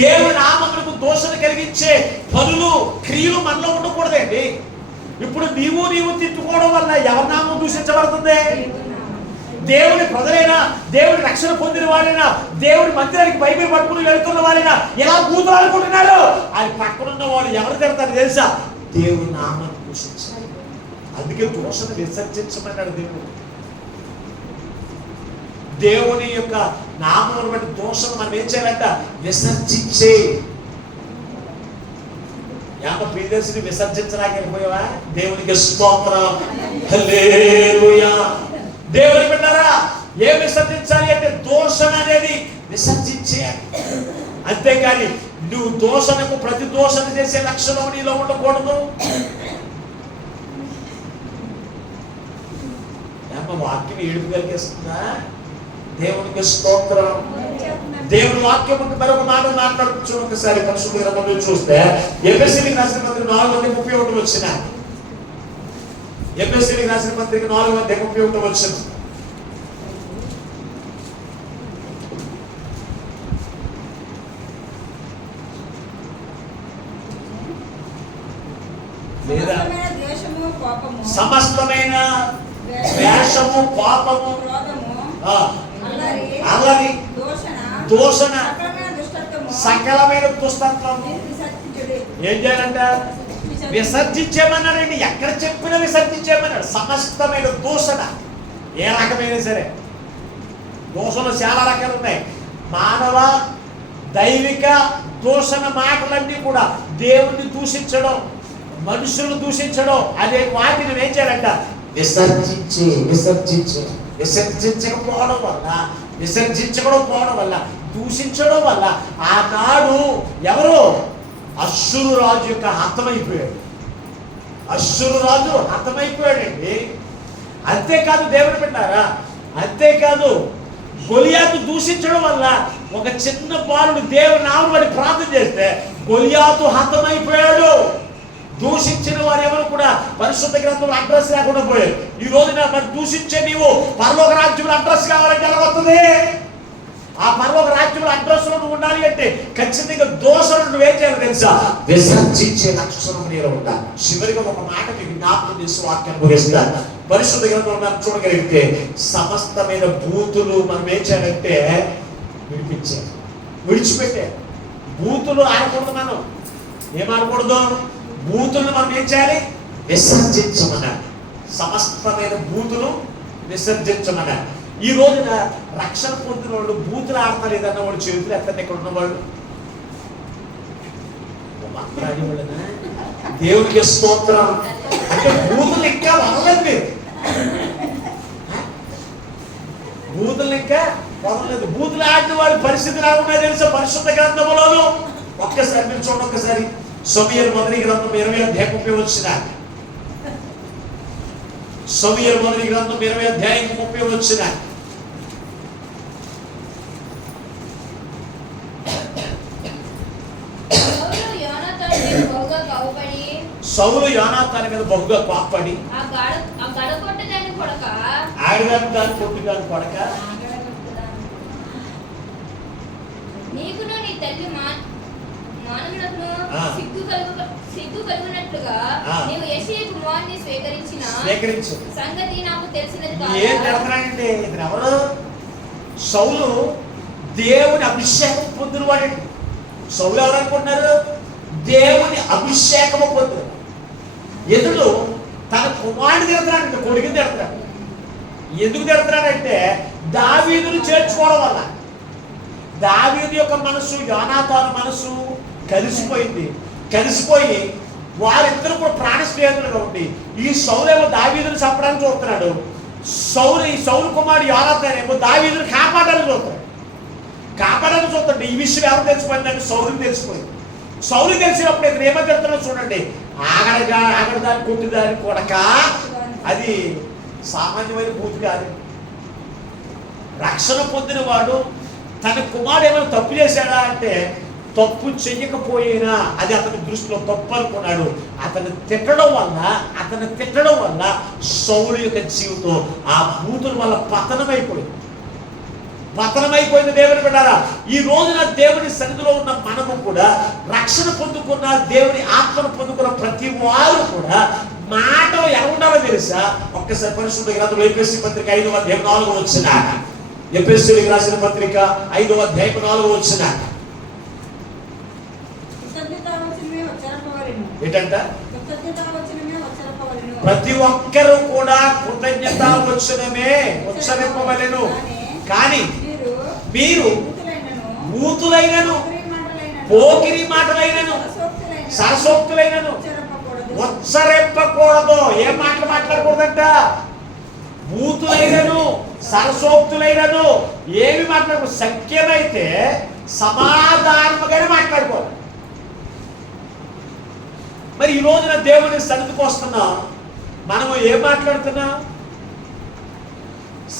దేవుని నామమునకు దోషణ కలిగించే పనులు, క్రియలు మనలో ఉండకూడదండి. ఇప్పుడు నీవు తిట్టుకోవడం వల్ల ఎవరి నామం దూషించబడుతుంది? దేవుని ప్రజలైనా, దేవుని రక్షణ పొందిన వారైనా, దేవుని మందిరానికి బైబిల్ పట్టుకుని వెళ్తున్న వారైనా ఎలా బూతులు అనుకుంటున్నారు? ఆయన పక్కనున్న వాళ్ళు ఎవరు తిడతారు తెలుసా? దేవుని నామాన్ని దూషించాలి. అందుకే దోషణ విసర్జించమన్నాడు దేవుడు. దేవుని యొక్క నామం బట్టి దోషణ మనం ఏం చేయాలంట? విసర్జించే. ప్రియదర్శిని విసర్జించడానికి వెళ్ళిపోయావా? దేవునికి స్తోత్రం, హల్లెలూయా. దేవుని బిడ్డలారా, ఏం విసర్జించాలి అంటే దోషణ అనేది విసర్జించేయాలి. అంతేకాని నువ్వు దోషణకు ప్రతి దోషణ చేసే లక్షణం నీలో ఉండకూడదు. వాక్యం ఏడుపు కలిగేస్తుందా? దేవునికి స్తోత్రం. దేవుని వాక్యం మరొక మాట మాట్లాడుతూ ఒకసారి పరిశుద్ధ గ్రంథంలో చూస్తే ఎఫెసీయులకు రాసిన పత్రిక 4:31 వచ్చిన ఎఫెసీయులకు రాసిన పత్రిక 4:31 వచ్చిన లేదా సమస్తమైన ద్వేషము, పాపము, అల్లరి, దూషణ, సకలమైన దుష్టత్వము ఏం చేయాలంట? విసర్జించేమన్నాడండి. ఎక్కడ చెప్పినా విసర్జించేమన్నాడు. సమస్తమైన దూషణ, ఏ రకమైన సరే దూషణలు చాలా రకాలు ఉన్నాయి. మానవ దైవిక దూషణ మాటలన్నీ కూడా దేవుణ్ణి దూషించడం, మనుషులను దూషించడం అనే వాటిని ఏం చేయాలంట? విసర్జించకపోవడం వల్ల దూషించడం వల్ల ఆనాడు ఎవరు? అష్షూరు రాజు యొక్క హతమైపోయాడు. అష్షూరు రాజు హతమైపోయాడండి. అంతేకాదు దేవుడు పెట్టారా, అంతేకాదు గొలియాతు దూషించడం వల్ల ఒక చిన్న బాలుడు దేవుని నామముని ప్రార్థన చేస్తే గొలియాతు హతమైపోయాడు. దూషించిన వారు ఎవరు కూడా పరిశుద్ధ గ్రంథంలో అడ్రస్ లేకుండా పోయారు. ఈ రోజున మరి దూషించే నీవు పరలోక రాజ్యంలో అడ్రస్ కావాలంటే ఎలా వస్తుంది? ఆ పరలోక రాజ్యంలో అడ్రస్ లో నువ్వు ఉండాలి అంటే ఖచ్చితంగా దోషులను నువ్వేం చేయాలి తెలుసా? విసర్జించే లక్షణం నీలో ఉండాలి. చివరిగా ఒక మాట మీకు జ్ఞాపకం చేసి వాక్యాన్ని ముగిస్తా. పరిశుద్ధ గ్రంథంలో మనం చూడగలిగితే సమస్తమైన బూతులు మనం ఏం చేయాలంటే విడిచిపెట్టే. బూతులు ఆడకూడదు. మనం ఏమాడకూడదు? బూతులను మనం ఏం చేయాలి? విసర్జించమన్నారు. సమస్తమైన బూతులు విసర్జించమన్నారు. ఈ రోజున రక్షణ పొందిన వాళ్ళు బూతులు ఆడతారు ఏదన్న వాళ్ళు చేతులు ఎత్తండి. ఇక్కడ ఉన్నవాళ్ళు మాట్లాడేవాళ్ళనా? దేవుడికి స్తోత్రం. అంటే బూతులు ఇంకా వదలలేదు మీరు. బూతులు ఇంకా వదలలేదు. బూతులు ఆడిన వాళ్ళ పరిస్థితి ఎలా ఉన్నాయో తెలుసా? పరిశుద్ధ గ్రంథంలోను ఒక్కసారి మీరు చూడండి. ఒక్కసారి సమూయేలు మొదటి గ్రంథం 20వ అధ్యాయం 30 వచ్చిన సమూయేలు మొదటి గ్రంథం 20వ అధ్యాయం 30 వచ్చిన సౌలు యోనాతాను మీద బహుగా కోప్పడి ఆడదాని దాని కొట్టుదాని కొడక నీకును నీ తల్లి మానవులకు సిగ్గు కలుగునట్లుగా నీవు యెషయా కుమారుని స్వీకరించు సంగతి నాకు తెలిసినది కాదు. ఏం జరుగుతున్నాడంటే ఇతను ఎవరు? సౌలు దేవుని అభిషేకం పొందినవాడు. సౌలు ఎవరు అనుకుంటున్నారు? దేవుని అభిషేకము పొందిన ఎదుడు తన కుమారుడు తిడుతున్నాడు, కొడుకుని తిడుతున్నాడు. ఎందుకు తిడుతున్నాడంటే దావీదును చేర్చుకోవడం వల్ల. దావీదు యొక్క మనసు యోనాతాను మనసు కలిసిపోయి వారిద్దరు కూడా ప్రాణ స్నేహితులుగా ఉండి ఈ సౌలేమో దావీదును చంపడానికి చూస్తున్నాడు. ఈ సౌలు కుమారుడు యోనాతాను ఏమో దావీదును కాపాడాలని చూస్తాడు. ఈ విషయం ఎవరు తెలిసిపోయిందంటే సౌలుకి తెలిసిపోయింది. సౌలు తెలిసినప్పుడు ఇతను ఏమని చెప్తున్నాడు చూడండి. ఆగడదాన్ని కొట్టిదాన్ని కొడక. అది సామాన్యమైన బూతు కాదు. రక్షణ పొందిన వాడు తన కుమారుడు ఏమైనా తప్పు చేశాడా అంటే తప్పు చెయ్యకపోయినా అది అతని దృష్టిలో తప్పు అనుకున్నాడు. అతను తిట్టడం వల్ల సౌలు యొక్క జీవితం ఆ బూతుల వల్ల పతనమైపోయింది. దేవుని బిడ్డారా, ఈ రోజున దేవుని సన్నిధిలో ఉన్న మనము కూడా రక్షణ పొందుకున్న దేవుని ఆత్మను పొందుకున్న ప్రతి వారు కూడా మాటలు ఎలా ఉండాలో తెలుసా? ఒక్కసారి పరిశుద్ధ గ్రంథం ఎఫెసీ పత్రిక 5వ అధ్యాయం 4వ వచన. ఎఫెసీయులకు రాసిన పత్రిక 5వ అధ్యాయం 4వ వచన. ఏంటంట? ప్రతి ఒక్కరూ కూడా కృతజ్ఞతా వచనమే ఉచ్చరింపవలెను. కానీ మీరు బూతులైనను పోకిరి మాటలైనను సరసోక్తులైనను ఉచ్చరింపకూడదు. ఏం మాటలు మాట్లాడకూడదంట? బూతులైనను సరసోక్తులైనను ఏమి మాట్లాడకూడదు. సఖ్యమైతే సమాధానముగానే మాట్లాడుకోవాలి. మరి ఈ రోజున దేవుని సన్నిధికి వస్తున్నాం, మనము ఏం మాట్లాడుతున్నాం?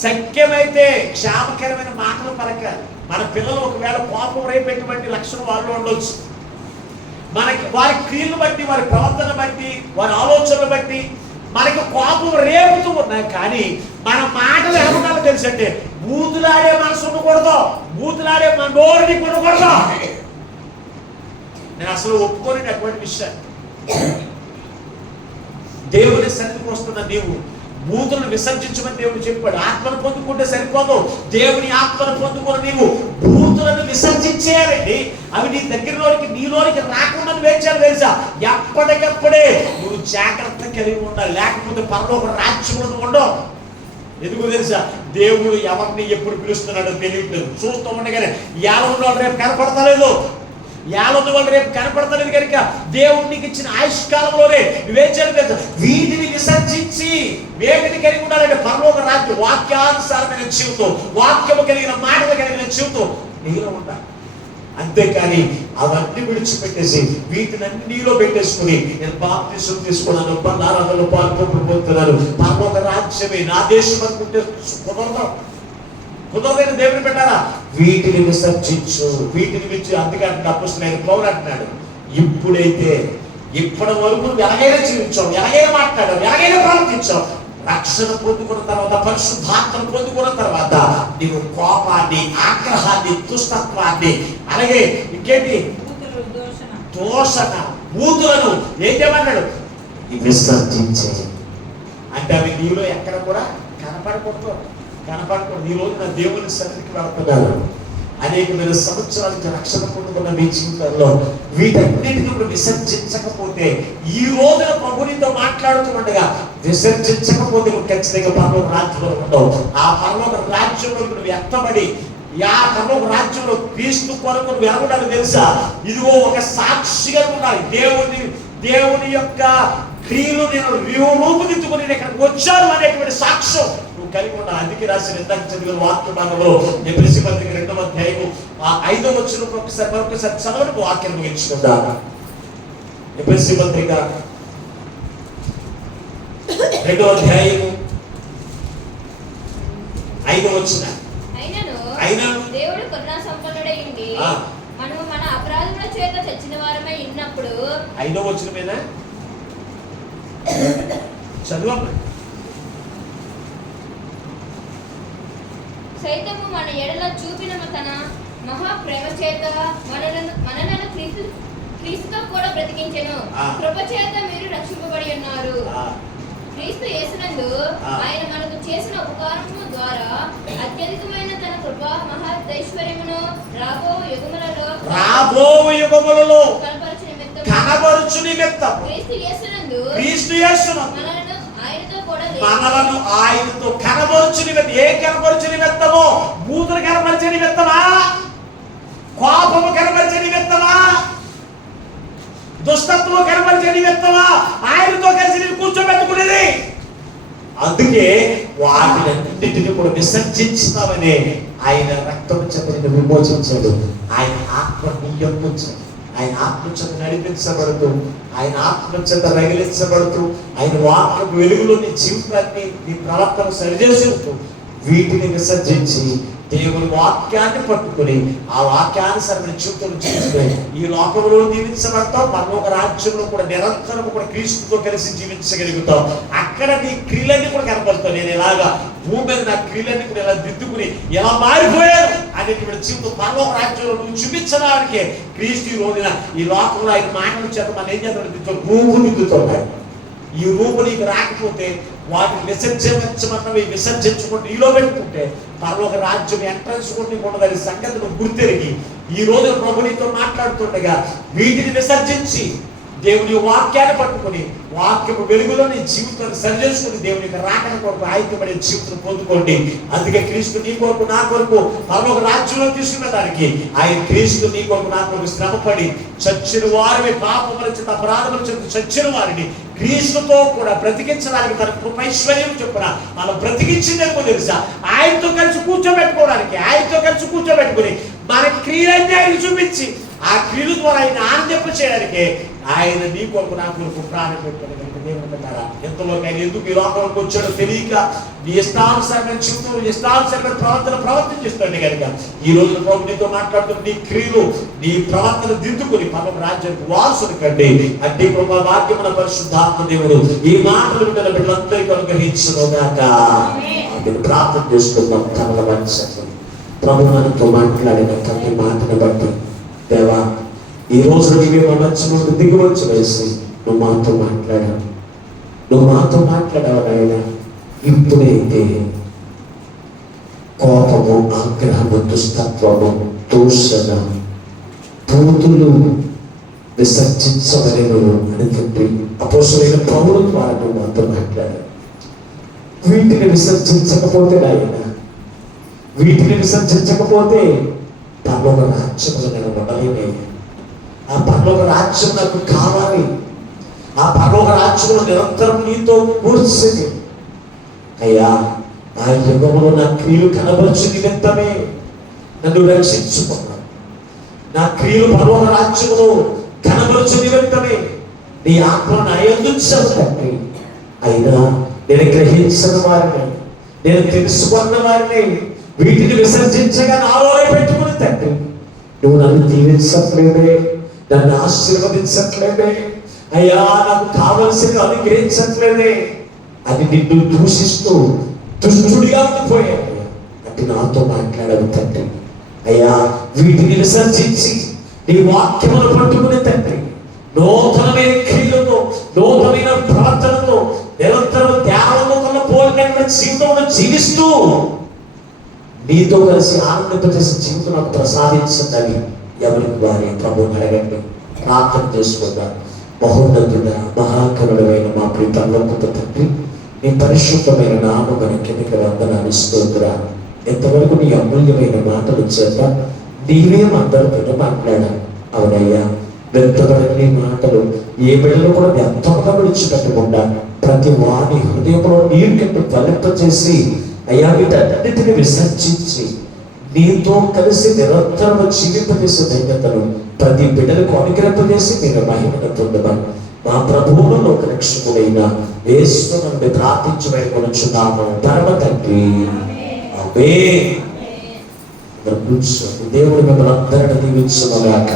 సఖ్యమైతే క్షేమకరమైన మాటలు పలకాలి. మన పిల్లలు ఒకవేళ కోపం రేపేటువంటి లక్షణం వాళ్ళు ఉండొచ్చు. మనకి వారి క్రియలను బట్టి, వారి ప్రవర్తన బట్టి, వారి ఆలోచనలు బట్టి మనకి కోపం రేపుతూ ఉన్నాయి. కానీ మన మాటలు ఎలా ఉండాలో తెలుసంటే బూతులాడే మనసు ఉండకూడదు, బూతులాడే మన నోరుని కొనకూడదు. నేను అసలు ఒప్పుకోని అటువంటి విషయం. దేవుని సన్నిధికి వస్తున్న నీవు బూతులను విసర్జించమని దేవుడు చెప్పాడు. ఆత్మను పొందుకుంటే సరిపోదు, దేవుని ఆత్మను పొందుకున్న నీవు బూతులను విసర్జించేయాలండి. అవి నీ దగ్గరలోనికి నీలోనికి రాకుండా వేచారు తెలుసా. ఎప్పటికప్పుడే నువ్వు జాగ్రత్త కలిగి ఉండాలి, లేకపోతే పరలోక రాజ్యంలో ఉండవు. ఎందుకు తెలుసా, దేవుడు ఎవరిని ఎప్పుడు పిలుస్తున్నాడో తెలియట్లేదు. చూస్తూ ఉండగానే యావన్న వాళ్ళు రేపు కనపడతలేదు, యావన్న వాళ్ళు రేపు కనపడతలేదు కనుక దేవుడు నీకు ఇచ్చిన ఆయుష్కాలంలోనే వేచారు కదా. వీటిని విసర్జించి వేటిని కలిగి ఉండాలంటే పరలోక రాజ్యం, వాక్యానుసారమైన జీవితం, వాక్యము కలిగిన మాటలు కలిగిన జీవితం నీలో ఉండాలి. అంతేకాని అవన్నీ విడిచిపెట్టేసి వీటినన్నీ నీలో పెట్టేసుకుని నేను బాప్తిసం తీసుకున్నాను, ఆరాధనలో పాల్గొనబోతున్నాను, పరలోక రాజ్యమే నా దేశం అనుకుంటే కుదరదని దేవుని పెట్టారా. వీటిని విసర్జించు, వీటిని విడిచి. అందుకంటే అపుస్తలుడైన పౌలు అంటున్నాడు, ఇప్పటి వరకు నువ్వు ఎలాగైనా జీవించావు, ఎలాగైనా మాట్లాడావు, ఎలాగైనా ప్రవర్తించావు, రక్షణ పొందుకున్న తర్వాత, పరిశుద్ధాత్మను పొందుకున్న తర్వాత నీవు కోపాన్ని, ఆగ్రహాన్ని, దుష్టత్వాన్ని, అలాగే ఇంకేంటి దోషణ, బూతులను ఏం చేయమన్నాడు, విసర్జించే. అంటే అవి నీలో ఎక్కడ కూడా కనపడకూడదు. ఈ రోజు నా దేవుని సన్నిధికి వెళ్తున్నారు, అనేకమైన సంవత్సరాలకి రక్షణ పొందుకున్న మీ జీవితంలో వీటన్నిటిని ఇప్పుడు విసర్జించకపోతే, ఈ రోజున ప్రభునితో మాట్లాడుతుండగా విసర్జించకపోతే నువ్వు ఖచ్చితంగా పరలోక రాజ్యంలో ఉండవు. ఆ పరలోక రాజ్యంలో నువ్వు ఎత్తబడి ఆ పరలోక రాజ్యంలో క్రీస్తు కొరకు నువ్వు ఎలాగుండాలి తెలుసా. ఇదిగో ఒక సాక్షిగా ఉండాలి. దేవుని యొక్క క్రియలు నేను రూపుదిద్దుకుని నేను ఇక్కడికి వచ్చాను అనేటువంటి సాక్ష్యం నువ్వు కలిగి ఉండాలి. అందుకే రాసిన ఇందాక చదివిన వాక్య భాగంలో ఎఫెసీ పత్రిక 2వ అధ్యాయము 5వ వచనం ఒక్కసారి చదవడానికి వాక్యం ముగించుకుందాం. ఎఫెసీ పత్రిక 2వ అధ్యాయము 5వ వచనం. అయినను దేవుడు కరుణా సంపన్నుడై ఉండి మనము మన అపరాధముల చేత చచ్చిన వారమై ఉన్నప్పుడు. 5వ వచనమేనా చదువు. సైతము మన ఎడల చూపిన తన మహా ప్రేమ చేత మనలను క్రీస్తుతో కూడా బ్రతికించెను. కృప చేత మీరు రక్షింపబడి ఉన్నారు. క్రీస్తు యేసునందు ఆయన మనకు చేసిన ఉపకారము ద్వారా అత్యధికమైన తన కృప మహదైశ్వర్యమును రాబో యుగములలో కనబరుచు నిమిత్తం క్రీస్తు యేసునందు మనలను ఆయనతో కనబరుచు నిమిత్తం. ఏ కనబరుచు నిమిత్తమో? బూతులు కనబరిచే నిమిత్తమా? కోపము కనబరిచే నిమిత్తమా? దుష్టత్వం కనబరిచే నిమిత్తమా? ఆయనతో కలిసి నేను కూర్చోబెట్టుకునేది. అందుకే వాటినన్నింటినీ కూడా విసర్జించుతామని ఆయన రక్తం చేత విమోచించాడు. ఆయన ఆత్మ నియమించాడు. ఆయన ఆత్మ చేత నడిపించబడుతూ, ఆయన ఆత్మ చేత రగిలించబడుతూ, ఆయన వాక్య వెలుగులో నీ జీవితాన్ని, నీ ప్రవర్తన సరిచేసుకుంటూ వీటిని విసర్జించి దేవుని వాక్యాన్ని పట్టుకుని ఆ వాక్యానుసరమైన జీవితం జీవిస్తే ఈ లోకంలో జీవించబడతావు. పరలోక రాజ్యంలో కూడా నిరంతరం కూడా క్రీస్తుతో కలిసి జీవించగలుగుతావు. అక్కడ నీ క్రియలన్నీ కూడా కనపడతావు. నేను ఇలాగా భూమి మీద నా క్రియలన్నీ కూడా ఇలా దిద్దుకుని ఎలా మారిపోయాను అనేటువంటి జీవితం పరలోక రాజ్యంలో నువ్వు చూపించడానికే క్రీస్తు ఈ రోజున ఈ లోకంలో ఆయన మాటల చేత మనం ఏం చేస్తాడు, రూపుదిద్దుతున్నాడు. ఈ రూపు నీకు రాకపోతే వాటిని విసర్జించమన్నవి విసర్జించుకుంటూ నీలో పెట్టుకుంటే పరలోక రాజ్యం ఎంట్రన్స్ కూడా ఉండదని సంగతి నువ్వు గుర్తెరిగి ఈ రోజు ప్రభు నీతో మాట్లాడుతుండగా వీటిని విసర్జించి దేవుని వాక్యాన్ని పట్టుకుని వాక్యము వెలుగులో నీ జీవితాన్ని సరిచేసుకుని దేవుని యొక్క రాకడ కొరకు ఆయుధపడే జీవితం పొందుకోండి. అందుకే క్రీస్తు నీ కొరకు నా కొరకు పరలోక రాజ్యంలో తీసుకున్నదానికి ఆయన క్రీస్తు నీ కొరకు నా కొరకు శ్రమపడి చచ్చిన వారిని, పాపముల చేత అపరాధముల చేత చచ్చిన వారిని క్రీస్తుతో కూడా బ్రతికించడానికి తన కృపైశ్వర్యం చొప్పున మనం బ్రతికించిందేమో తెలుసా. ఆయనతో కలిసి కూర్చోబెట్టుకోవడానికి, ఆయనతో కలిసి కూర్చోబెట్టుకుని మన క్రియలన్నీ ఆయన చూపించి ఆ క్రియల ద్వారా ఆయన ఆనందింప చేయడానికి ఆయన నీ కొరకు నా కొరకు ప్రాణం పెట్టుకుని దేవుడున్నారా. ఎంతలోకి ఆయన ఎందుకు ఈ లోకంలోకి వచ్చాడో తెలియక నీ ఇష్టానుసారమైన జీవితంలో ఇష్టానుసారమైన ప్రవర్తిస్తాడు కనుక ఈ రోజు ప్రభు నీతో మాట్లాడుతున్న నీ క్రియలు, నీ ప్రవర్తన దిద్దుకుని పరమ రాజ్యానికి వారసులు కండి. అంటే కృపా వాక్యమున పరిశుద్ధాత్మ దేవుడు ఈ మాటలు వింటున్న బిడ్డలందరికీ అనుగ్రహించుగాక. ప్రార్థన చేసుకుందాం. కమల వంశం ప్రభు మనతో మాట్లాడిన ప్రతి మాటను బట్టి దేవా ఈ రోజు నీవే మా మధ్య నుండి దిగువచ్చు వేసి నువ్వు మాతో మాట్లాడావు. నువ్వు మాతో మాట్లాడావు నాయన. ఇప్పుడైతే కోపము, ఆగ్రహము, దుస్తత్వము, దూషణ, బూతులు విసర్జించవలెను అని చెప్పి అపోస్తలుడైన పౌలు ద్వారా నువ్వు మాతో మాట్లాడావు. వీటిని విసర్జించకపోతే నాయన, వీటిని విసర్జించకపోతే పరలోక రాజ్యములు నేను ఉండలేనే. ఆ పరలోక రాజ్యం నాకు కావాలి. ఆ పరలోక రాజ్యములు నిరంతరం నీతో కూర్చుని అయ్యా, ఆ యుగంలో నా క్రియలు కనబరచు నిమిత్తమే నన్ను రక్షించుకున్నాను. నా క్రియలు పరలోక రాజ్యములో కనబరచు నిమిత్తమే నీ ఆత్మ నా యందు తండ్రి. అయినా నేను గ్రహించిన వారిని, నేను తెలుసుకున్న వారిని వీటిని విసర్జించగా నాలోనే పెట్టుకుని తండ్రి, నువ్వు నన్ను దీవించట్లేదే, నన్ను ఆశీర్వదించట్లేదే అయ్యా, నాకు కావలసింది అనుగ్రహించట్లేదే అని నిన్ను దూషిస్తూ దుష్టుడిగా ఉండిపోయాడు. అంటే నాతో మాట్లాడవు తండ్రి. అయ్యా, వీటిని విసర్జించి నీ వాక్యమును పట్టుకుని తండ్రి, నూతనమైన క్రియలతో, నూతనమైన ప్రవర్తనతో, నిరంతరం ధ్యానంలో పోలిన జీవితంలో జీవిస్తూ నీతో కలిసి ఆనందింపజేసే జీవితం నాకు ప్రసాదించండి. ఎవరికి వారి ప్రభువుని అడగండి, ప్రార్థన చేసుకుందాం. మహోన్నతుడ, మహాకరుడమైన మా ప్రీతంలోకి తండ్రి, నీ పరిశుద్ధమైన నామమున కిందకి వందనాలు, స్తోత్రాలు. ఎంతవరకు నీ అమూల్యమైన మాటలు చేత నీవే అందరితో మాట్లాడాలి. అవునయ్యా, వ్యర్థమైన మాటలు ఏ బిడ్డలు కూడా వ్యర్థంగా విడిచిపెట్టకుండా ప్రతి వారి హృదయంలో నీరు కింద ఫలింపచేసి అయ్యా, వీటన్నిటిని విసర్జించి నీతో కలిసి నిరంతరం జీవింపజేసే ధన్యతను ప్రతి బిడ్డలకు అనుగ్రహింపజేసి మీరు మహిమను పొందమని మా ప్రభువును లోక రక్షకుడైన యేసు నుండి ప్రార్థించి వేడుకొనుచున్నాము పరమ తండ్రి. ఆమేన్. దేవుడు మిమ్మల్ని అందరిని దీవించుగాక.